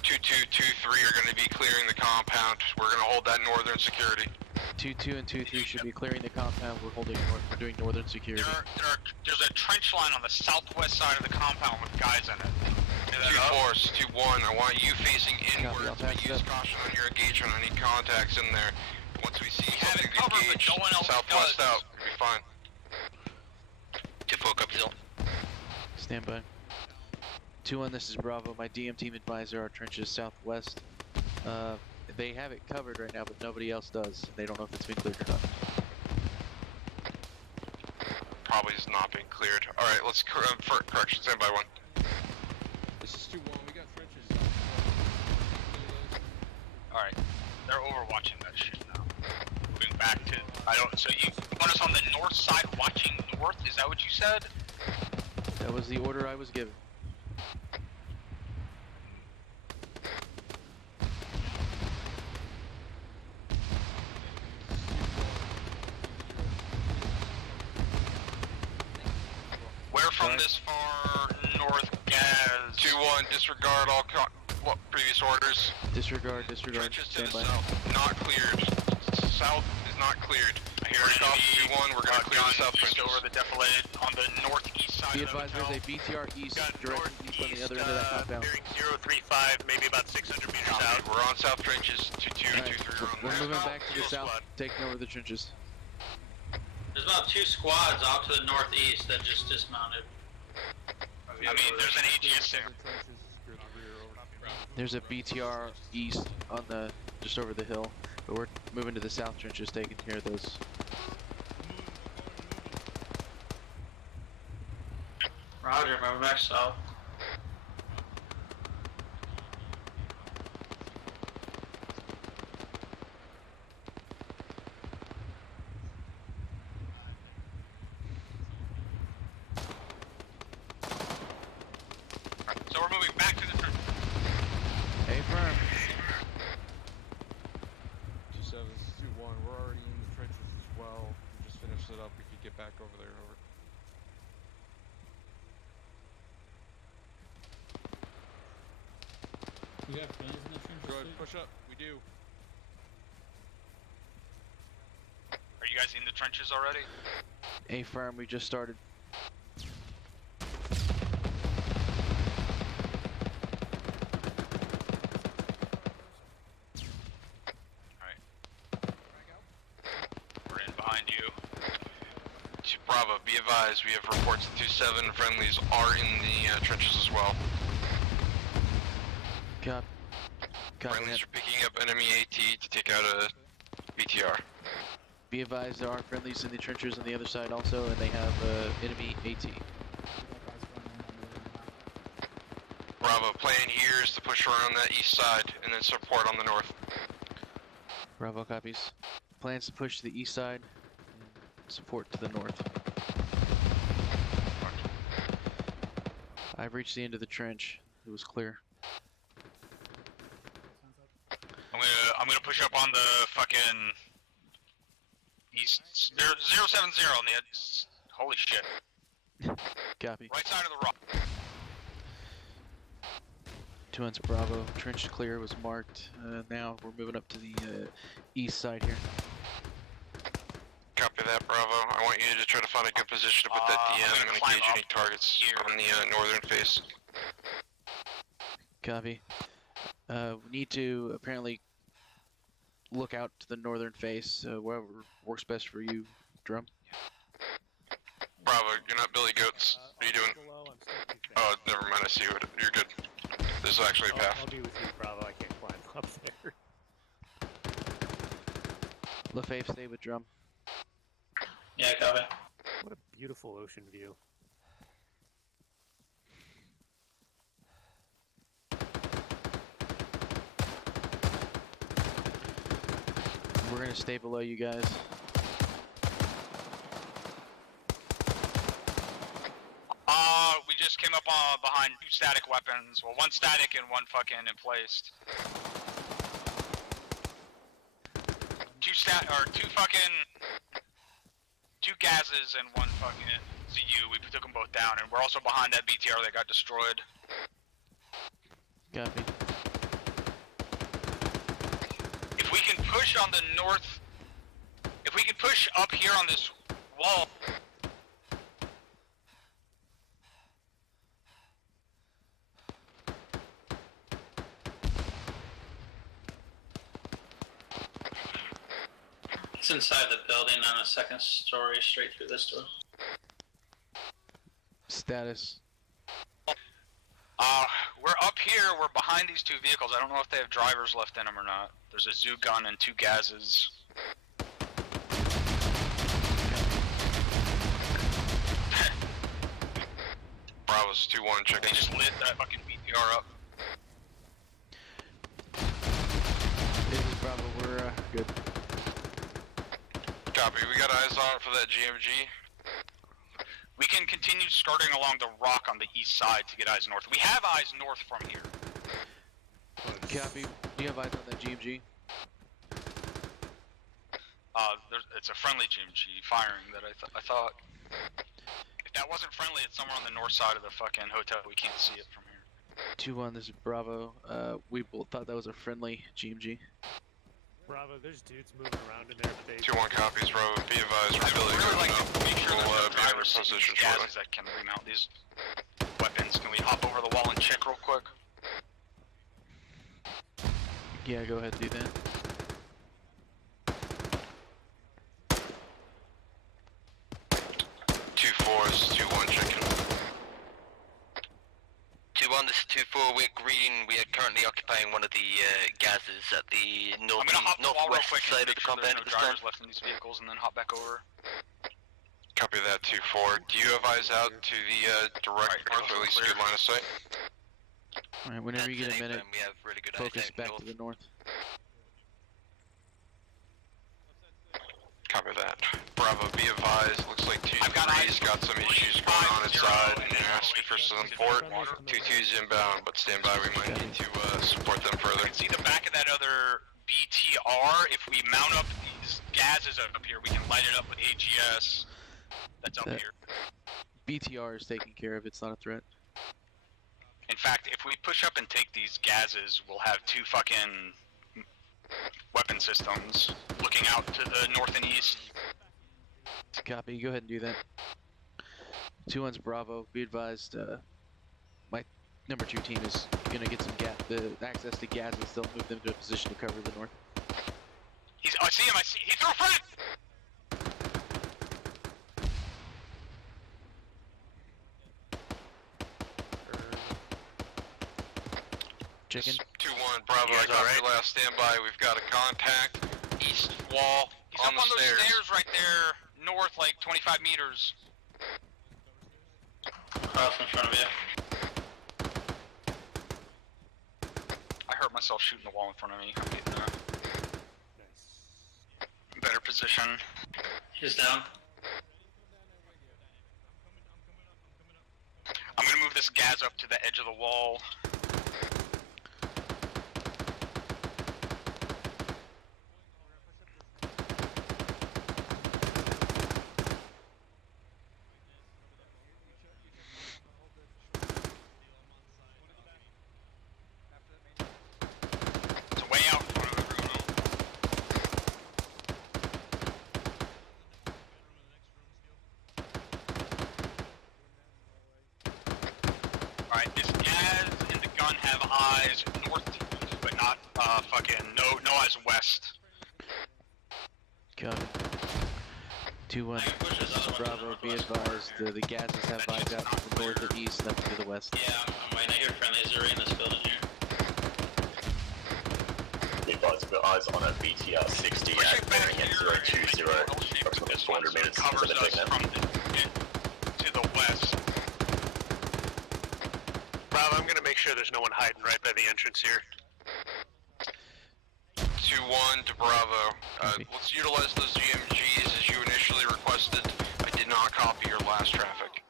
2223 are going to be clearing the compound. We're going to hold that northern security. 2-2 and 2-3 should be clearing the compound. We're holding north. We're doing northern security. There's a trench line on the southwest side of the compound with guys in it. 2-4, 2-1, I want you facing inward, but use caution on your engagement. I need contacts in there. Once we see something engaged, southwest out, we'll be fine. 2-4, copy zone. Stand by. 2-1, this is Bravo. My DM team advisor, our trenches southwest. They have it covered right now, but nobody else does. They don't know if it's been cleared or not. Probably has not been cleared. Alright, let's for correction, stand by 1. This is 2-1, we got trenches. Alright, they're overwatching that shit now. Moving back to, so you want us on the north side watching north, is that what you said? That was the order I was given. Where from this far north, gas? 2-1, disregard all previous orders. Disregard. Trenches to Stand the by. south, not cleared. South is not cleared. I hear it off 2-1, we're going to clear the south just trenches. over the defilade on the northeast side Be of the advised, hotel. there's a BTR east, directly east on the other end of that compound. Bearing 035, maybe about 600 meters out. We're on south trenches, 2-2, 2-3 are on We're there. moving back to the south, taking over the trenches. There's about 2 squads out to the northeast that just dismounted. I mean, there's an AGS there. There's a BTR east on the just over the hill, but we're moving to the south trenches, taking care of those. Roger, moving back south. So we're moving back to the trenches. get back over there. Over. We got friends in the trenches. Go ahead, push up. We do. Are you guys in the trenches already? A firm, we just started. We're in behind you. Bravo, be advised, we have reports that 2-7 friendlies are in the trenches as well. Copy. Friendlies are picking up enemy AT to take out a BTR. Be advised, there are friendlies in the trenches on the other side also, and they have enemy AT. Bravo, plan here is to push around that east side and then support on the north. Bravo copies. Plans to push to the east side and support to the north. I've reached the end of the trench. It was clear. I'm gonna push up on the fucking east 070 on the holy shit. Copy. Right side of the rock. 2-1's Bravo. Trench clear was marked. Now we're moving up to the east side here. Copy that, Bravo. I want you to try to find a good position to put that DM and engage any targets on the northern face. Copy. We need to apparently look out to the northern face, wherever works best for you, Drum. Bravo, you're not Billy Goats. What are you doing? Oh, never mind. I see you. You're good. This is actually a path. I'll be with you, Bravo. I can't climb up there. LaFave, stay with Drum. Yeah, copy. What a beautiful ocean view. We're gonna stay below you guys. We just came up behind 2 static weapons. Well, 1 static and 1 fucking in place. 2 gases and 1 fucking ZU. We took them both down, and we're also behind that BTR that got destroyed. Copy. If we can push on the north, if we can push up here on this wall. It's inside the building on a 2nd story, straight through this door. Status. We're up here, we're behind these 2 vehicles. I don't know if they have drivers left in them or not. There's a zoo gun and 2 gases. Bravo's 2-1, check. They just lit that fucking BTR up. This is Bravo, we're good. Copy, we got eyes on it for that GMG. We can continue skirting along the rock on the east side to get eyes north. We have eyes north from here. Copy. Do you have eyes on that GMG? It's a friendly GMG firing that I thought. If that wasn't friendly, it's somewhere on the north side of the fucking hotel. We can't see it from here. 2-1, this is Bravo. We both thought that was a friendly GMG. Bravo, there's dudes moving around in there, but they... 2-1 copies, Bravo. Be advised, we're Billy Goats now. Make sure We'll that be in position shortly. gases that can remount these weapons. Can we hop over the wall and check real quick? Yeah, go ahead, do that. Two 4s, 2-1 chicken. 2-1, this is 2-4. We're green. We are currently occupying one of the gases at the I'm gonna hop the wall real northwest quick side and of make the sure there's compound no at this time. drivers left in these vehicles, and then hop back over. Copy that, 2-4. Do you have eyes out to the direct north, or at least a good line of sight? Alright, whenever you get a minute, We have really good focus eyesight back north. to the north. Copy that. Bravo, be advised. Looks like 2-3's got some issues going on inside and they're asking for some support. 2-2's inbound, but stand by. We might need to support them further. See the back of that other BTR. If we mount up these gases up here, we can light it up with AGS. It's up That- here. BTR is taking care of. It's not a threat. In fact, if we push up and take these gases, we'll have 2 fucking weapon systems looking out to the north and east. Copy. Go ahead and do that. 2-1's Bravo. Be advised, my number 2 team is gonna get some the access to gases. They'll move them to a position to cover the north. I see him. He threw a frag. Chicken. 2-1, Bravo, I got your last standby. We've got a contact. East wall He's on up the on those stairs. stairs right there, north, like 25 meters. Across in front of you. I hurt myself shooting the wall in front of me. I'm getting a better position. He's down. I'm gonna move this gas up to the edge of the wall. It's way out in front of everyone. Alright, this gas and the gun have eyes north, but not no eyes west. Copy. 2-1. This is Bravo. Be advised, the gases have eyes out to the north and east and up to the west. Yeah, I'm waiting. I hear friendlies are in this building here. Be advised, we've got eyes on a BTR 60 at bearing at 020, approximately 400 meters to Covers the us now. from to the west. Bravo, I'm gonna make sure there's no one hiding right by the entrance here. 2-1 to Bravo. Let's utilize those GMGs as you initially requested. I did not copy your last traffic.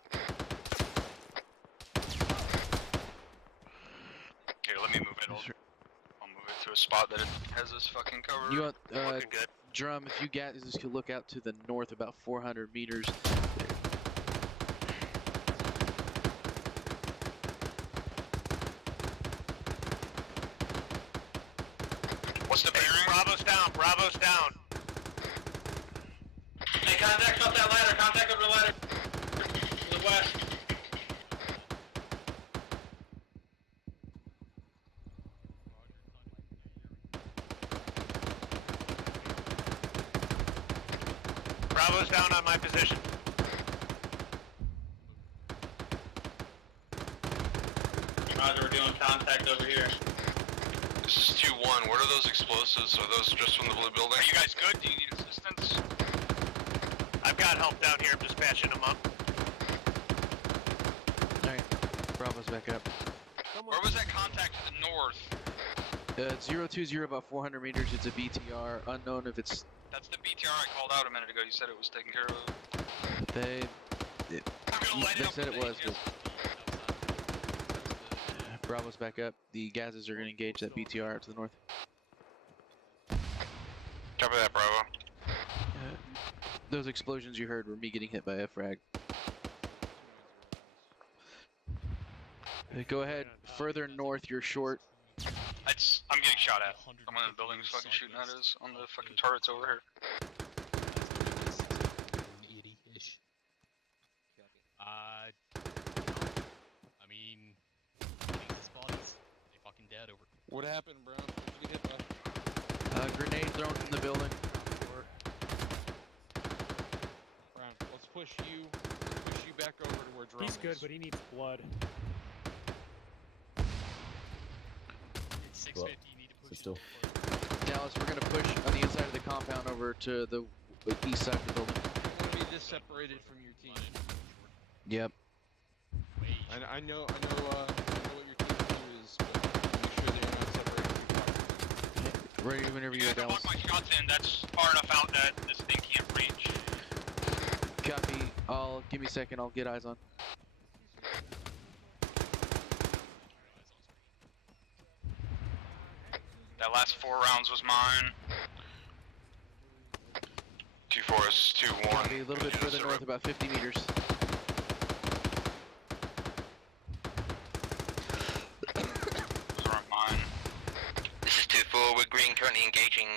Here, let me move it. I'll move it to a spot that it has us fucking covered. You want, Looking good. Drum, if you gases could look out to the north about 400 meters. What's the bearing? Bravo's down, Bravo's down. Hey, contact up that ladder. Contact over the ladder. To the west. Bravo's down on my position. Roger, we're doing contact over here. This is 2-1. What are those explosives? Are those just from the blue building? Are you guys good? Do you need assistance? I've got help down here, I'm just patching them up. Alright, Bravo's back up. Where was that contact to the north? 020 about 400 meters. It's a BTR. Unknown if it's. That's the BTR I called out a minute ago. You said it was taken care of. They said it was, but Bravo's back up. The gases are going to engage that BTR out to the north. Copy that, Bravo. Those explosions you heard were me getting hit by a frag. Go ahead. Further north, you're short. I'm getting shot at. I'm in the buildings fucking shooting at us on the fucking turrets over here. I mean, these bodies, they fucking dead over. What happened, Brown? What did you get by? Grenade thrown from the building. Brown, let's push you back over to where Drum He's good, is. but he needs blood. It's 650, you need to push still. Dallas, we're going to push on the inside of the compound over to the east side of the building. You want to be this separated from your team. Yep. I know what your team is, but make sure they're not separated. Ready whenever You you're guys Dallas. block my shots in. That's far enough out that this thing can't reach. Copy. Give me a second. I'll get eyes on. That last 4 rounds was mine. 2-4, 2-4 is 2-1. Copy, a little bit further north, about 50 meters. Sorry, mine. This is 2-4, we're green, currently engaging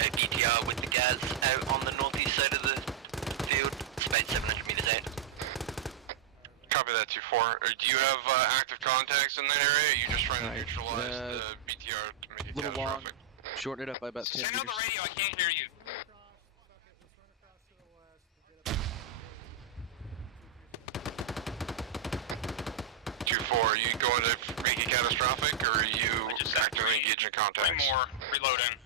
a BTR with the gas out on the northeast side of the field. It's about 700 meters out. Copy that, 2-4. Do you have active contacts in that area? Or are you just trying to neutralize the BTR to make it Little long, catastrophic? shorten it up by about 10 Send meters. on the radio, I can't hear you. 2-4, are you going to make it catastrophic, or are you actively engaging contacts? Three more, reloading.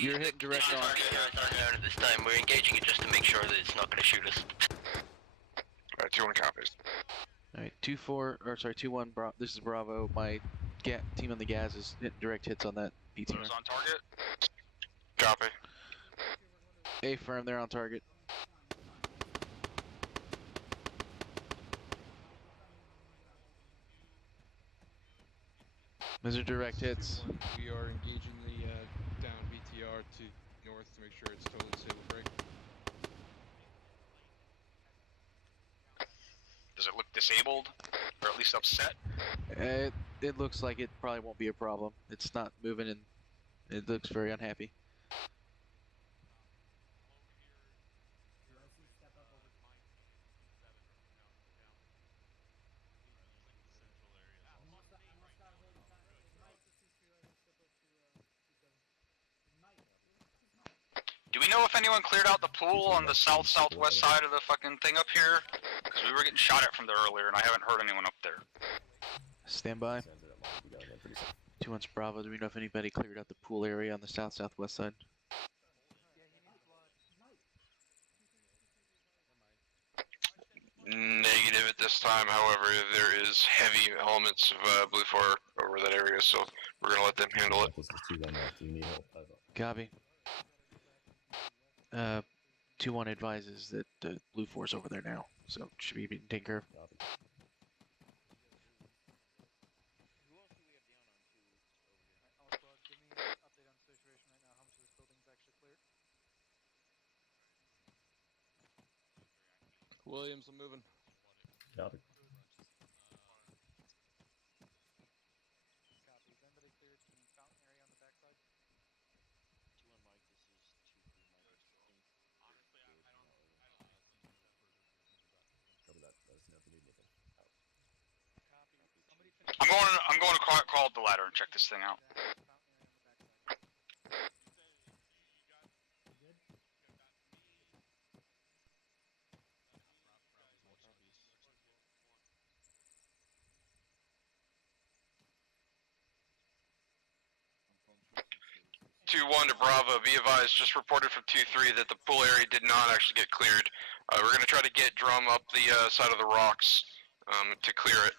You're hitting direct on. At this time, we're engaging it just to make sure that it's not going to shoot us. Alright, 2-1 copies. Alright, 2-4, or sorry, 2-1, this is Bravo. My team on the gas is hitting direct hits on that BTR. Those on target? Copy. A firm, they're on target. Those are direct hits. We are engaging the down BTR to north to make sure it's totally stable break. Does it look disabled, or at least upset? It looks like it probably won't be a problem. It's not moving and it looks very unhappy. Do we know if anyone cleared out the pool on the south-southwest side of the fucking thing up here? Because we were getting shot at from there earlier, and I haven't heard anyone up there. Stand by. 2-1's Bravo, do we know if anybody cleared out the pool area on the south-southwest side? Negative at this time, however, there is heavy elements of Blue 4 over that area, so we're going to let them handle it. Copy. 2-1 advises that Blue 4's over there now, so should be being taken care of. Williams, I'm moving. Copy. I'm going to call up the ladder and check this thing out. 2-1 to Bravo, be advised, just reported from 2-3 that the pool area did not actually get cleared. We're going to try to get drum up the side of the rocks to clear it.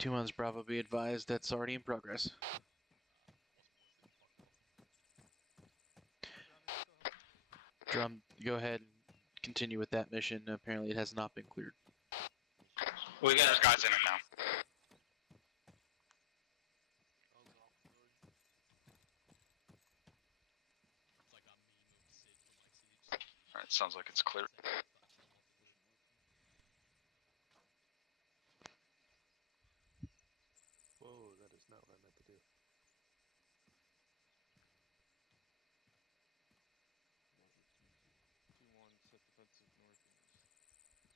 2-1's Bravo, be advised, that's already in progress. Drum, go ahead and continue with that mission. Apparently it has not been cleared. We got those guys in it now. Alright, sounds like it's clear. Whoa, that is not what I meant to do. Set defensive north and east. Pushing heavy.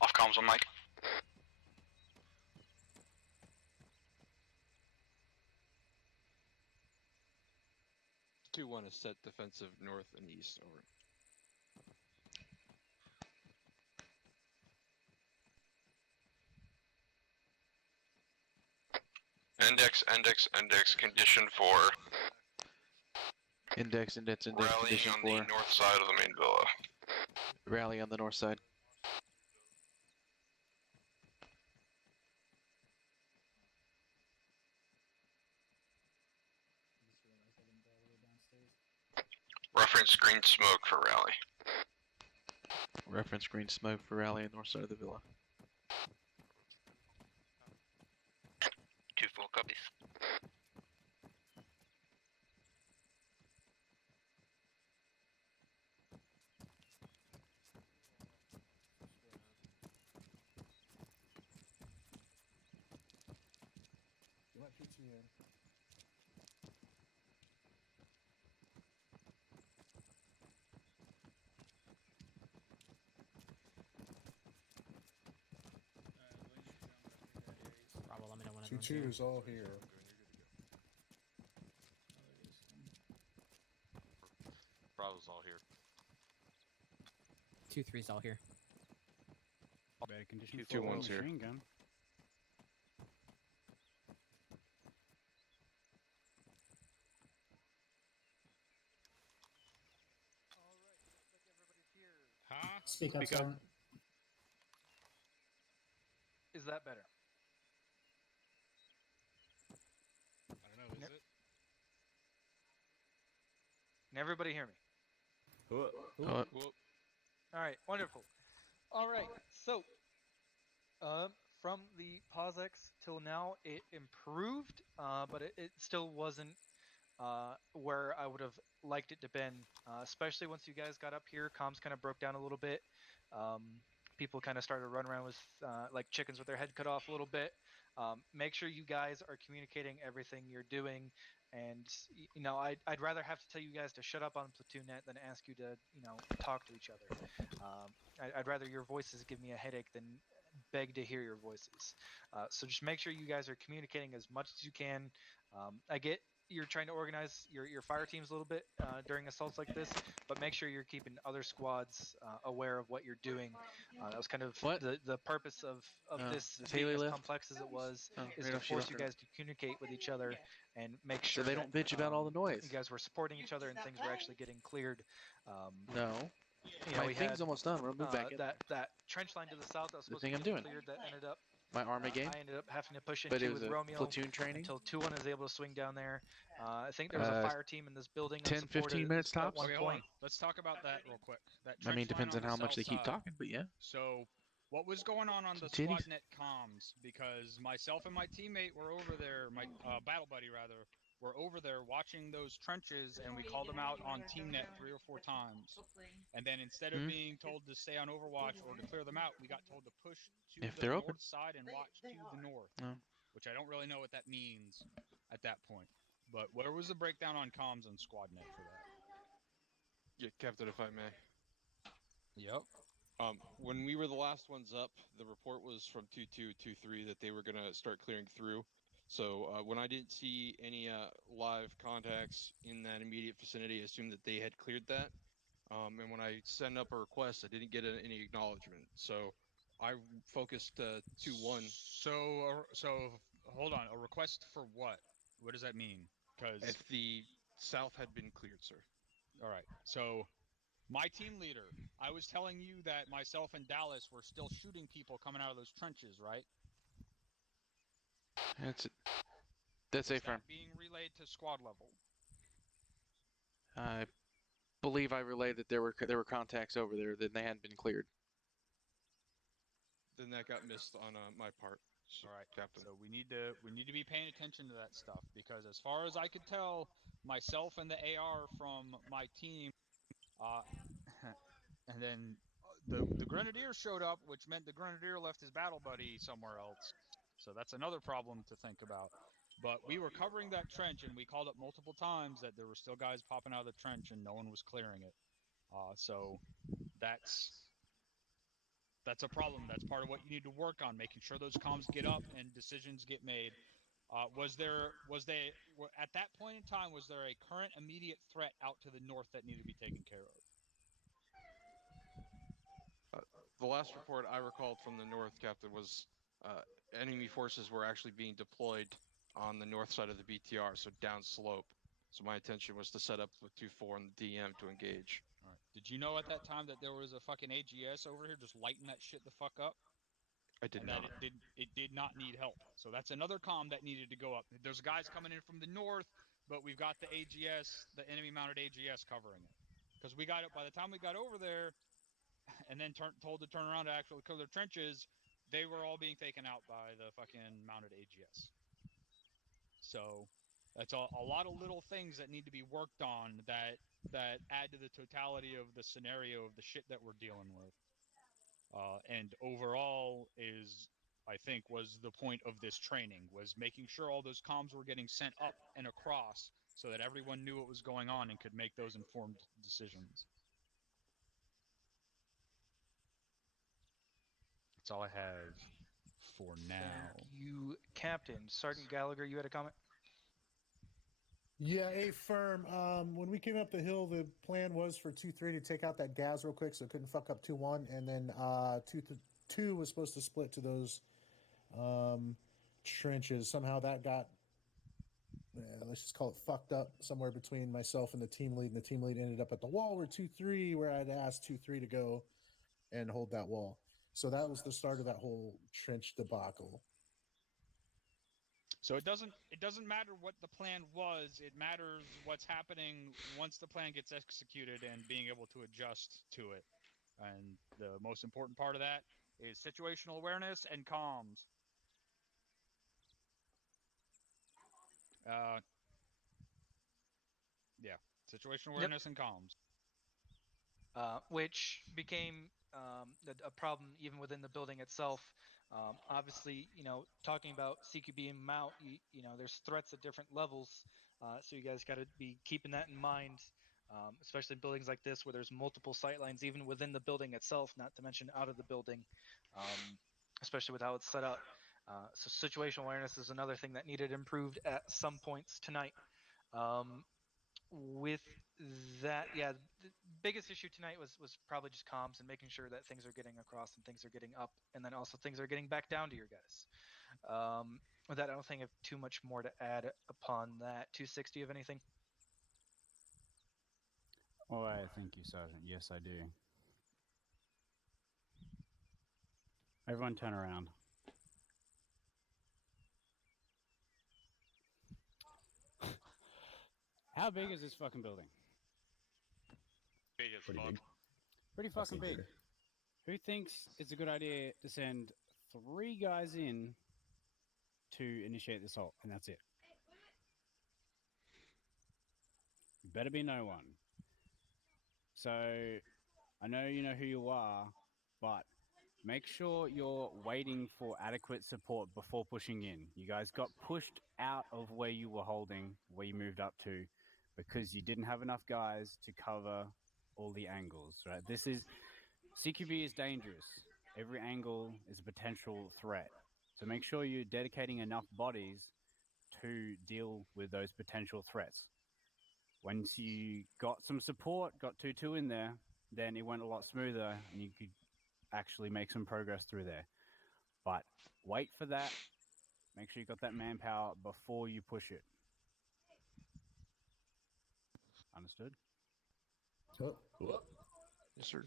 Off comms on Mike. 2-1 is set defensive north and east. Over. Index, condition 4. Index, Rallying condition on 4. the north side of the main villa. Rally on the north side. Reference green smoke for rally. Reference green smoke for rally on north side of the villa. 2-4 copies. You let PT in. Bravo, let me know when 2-2 is all here. Bravo's all here. 2-3's all here. Better condition 2-1's here. machine gun. Huh? Speak up, Silent. Is that better? I don't know, is it? Can everybody hear me? Oh, All right, wonderful. All right, so from the POSX till now, it improved, but it still wasn't where I would have liked it to been. Especially once you guys got up here, comms kind of broke down a little bit. People kind of started to run around with like chickens with their head cut off a little bit. Make sure you guys are communicating everything you're doing. And you know, I'd rather have to tell you guys to shut up on PlatoonNet than ask you to, you know, talk to each other. I'd rather your voices give me a headache than beg to hear your voices. So just make sure you guys are communicating as much as you can. I get you're trying to organize your fire teams a little bit during assaults like this, but make sure you're keeping other squads aware of what you're doing. That was kind of the purpose of this being as complex as it was, is to force you guys to communicate with each other and make sure so they don't bitch about all the noise. you guys were supporting each other and things were actually getting cleared. No. You know, My thing's almost done. We'll move back in. That trench line to the south that was The supposed thing to I'm be doing. cleared that ended up My army game. I ended up having to push But it into was with a Romeo platoon training. until 2-1 is able to swing down there. I think there was a fire team in this building. 10, 15 minutes tops. Okay, hold on. Let's talk about that real quick. That I mean, trench line depends on the how much south they keep side. talking, but yeah. So, what was going on the Some titties. SquadNet comms? Because myself and my teammate were over there, my battle buddy rather, were over there watching those trenches, and we called them out on TeamNet 3 or 4 times. And then instead of being told to stay on Overwatch or to clear them out, we got told to push to If the they're north open. side and watch to the north, No. which I don't really know what that means at that point. But where was the breakdown on comms on SquadNet for that? Yeah, Captain, if I may. Yep. When we were the last ones up, the report was from 2-2, 2-3 that they were going to start clearing through. So when I didn't see any live contacts in that immediate vicinity, I assumed that they had cleared that. And when I sent up a request, I didn't get any acknowledgement. So I focused 2-1. So hold on. A request for what? What does that mean? Because if the south had been cleared, sir. All right. So my team leader, I was telling you that myself and Dallas were still shooting people coming out of those trenches, right? That's a firm. Being relayed to squad level. I believe I relayed that there were contacts over there that they hadn't been cleared. Then that got missed on my part. All right, Captain. So we need to be paying attention to that stuff, because as far as I could tell, myself and the AR from my team, and then the Grenadier showed up, which meant the Grenadier left his battle buddy somewhere else. So that's another problem to think about. But we were covering that trench, and we called up multiple times that there were still guys popping out of the trench, and no one was clearing it. So that's that's a problem. That's part of what you need to work on, making sure those comms get up and decisions get made. At that point in time, was there a current immediate threat out to the north that needed to be taken care of? The last report I recalled from the north, Captain, was enemy forces were actually being deployed on the north side of the BTR, so downslope. So my intention was to set up with 2-4 and the DM to engage. All right. Did you know at that time that there was a fucking AGS over here just lighting that shit the fuck up? I did and not. that it did not need help. So that's another comm that needed to go up. There's guys coming in from the north, but we've got the AGS, the enemy-mounted AGS covering it. Because we got it by the time we got over there, and then told to turn around to actually cover their trenches, they were all being taken out by the fucking mounted AGS. So that's a lot of little things that need to be worked on that add to the totality of the scenario of the shit that we're dealing with. And overall I think was the point of this training, was making sure all those comms were getting sent up and across so that everyone knew what was going on and could make those informed decisions. That's all I have for now. Thank you, Captain. Sergeant Gallagher, you had a comment? Yeah, firm. When we came up the hill, the plan was for 2-3 to take out that gas real quick, so it couldn't fuck up 2-1, and then 2 was supposed to split to those trenches. Somehow that got, let's just call it fucked up somewhere between myself and the team lead, and the team lead ended up at the wall where 2-3, where I'd asked 2-3 to go and hold that wall. So that was the start of that whole trench debacle. So it doesn't matter what the plan was. It matters what's happening once the plan gets executed and being able to adjust to it. And the most important part of that is situational awareness and comms. Yeah, situational awareness and comms. Which became a problem even within the building itself. Obviously, talking about CQB and Mount, there's threats at different levels, so you guys got to be keeping that in mind, especially in buildings like this where there's multiple sight lines even within the building itself, not to mention out of the building, especially with how it's set up. So situational awareness is another thing that needed improved at some points tonight. With that, yeah, the biggest issue tonight was probably just comms and making sure that things are getting across and things are getting up, and then also things are getting back down to your guys. With that, I don't think I have too much more to add upon that. 260 of anything? All right, thank you, Sergeant. Yes, I do. Everyone turn around. How big is this fucking building? Big as fuck. Big. Pretty fucking big. bigger. Who thinks it's a good idea to send 3 guys in to initiate the assault, and that's it? Better be no one. So, I know you know who you are, but make sure you're waiting for adequate support before pushing in. You guys got pushed out of where you were holding, where you moved up to, because you didn't have enough guys to cover all the angles, right? CQB is dangerous. Every angle is a potential threat. So make sure you're dedicating enough bodies to deal with those potential threats. Once you got some support, got 2-2 in there, then it went a lot smoother and you could actually make some progress through there. But wait for that. Make sure you got that manpower before you push it. Understood? Yes, sir.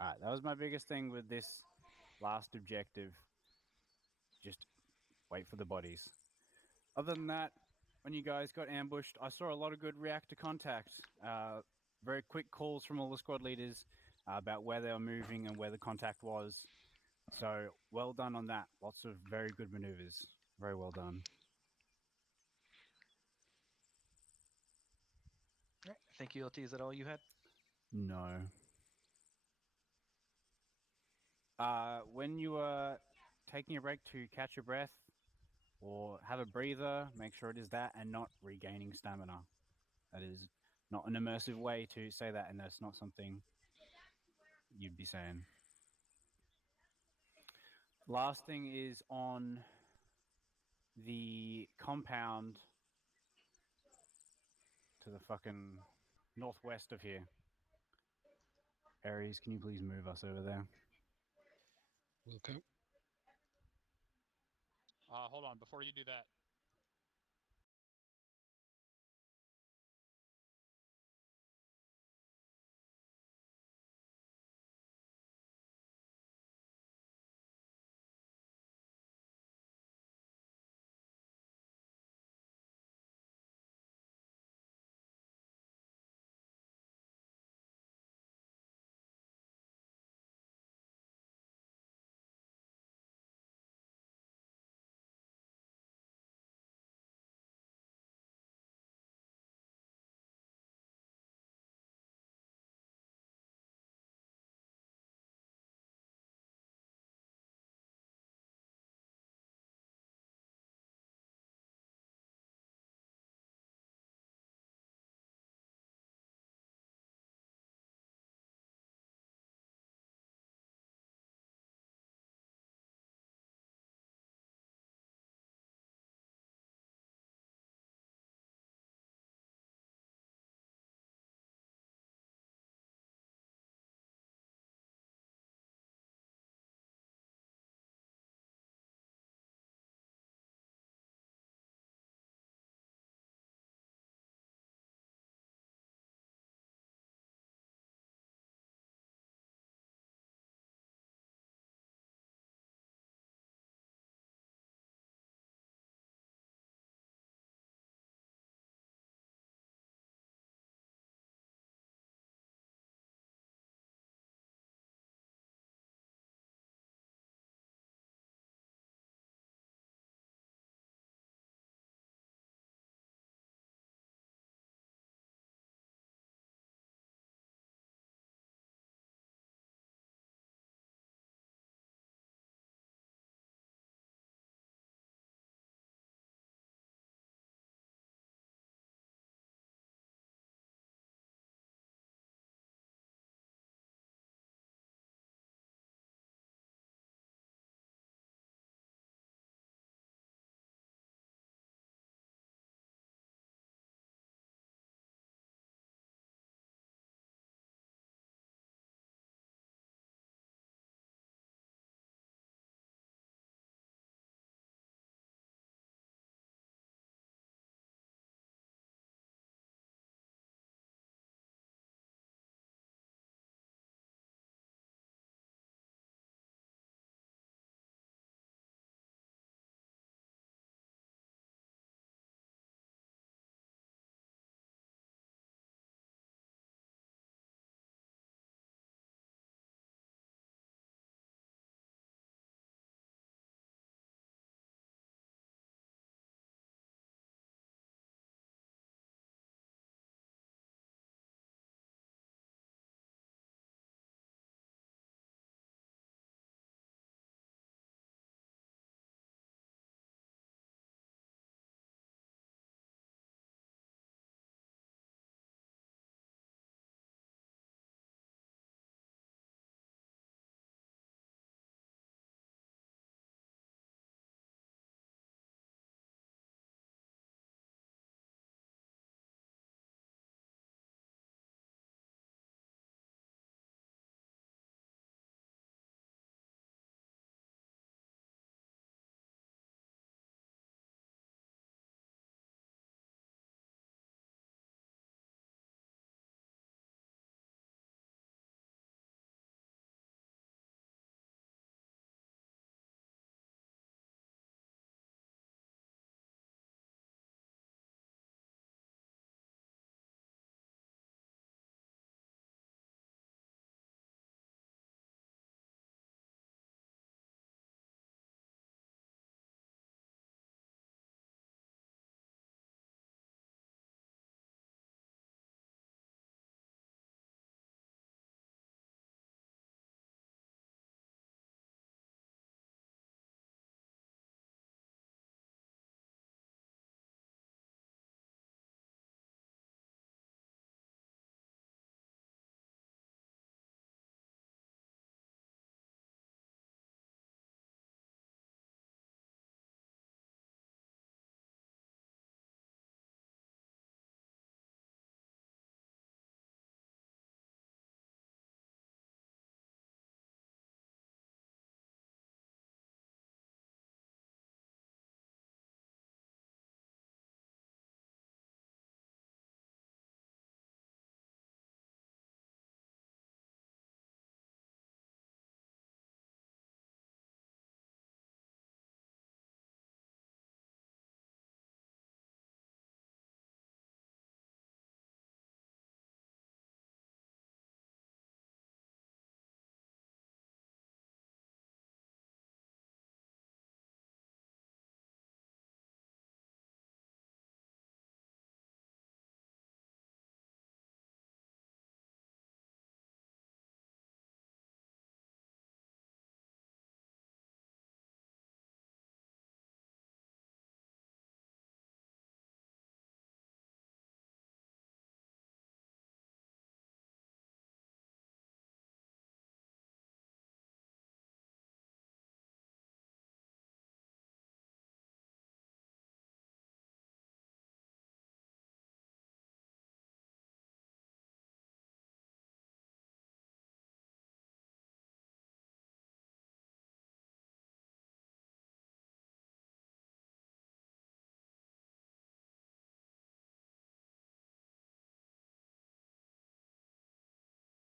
All right, that was my biggest thing with this last objective. Just wait for the bodies. Other than that, when you guys got ambushed, I saw a lot of good reactor contact. Very quick calls from all the squad leaders about where they were moving and where the contact was. So well done on that. Lots of very good maneuvers. Very well done. All right. Thank you, LT. Is that all you had? No. When you are taking a break to catch your breath or have a breather, make sure it is that and not regaining stamina. That is not an immersive way to say that, and that's not something you'd be saying. Last thing is on the compound to the fucking northwest of here. Ares, can you please move us over there? Okay. Hold on. Before you do that,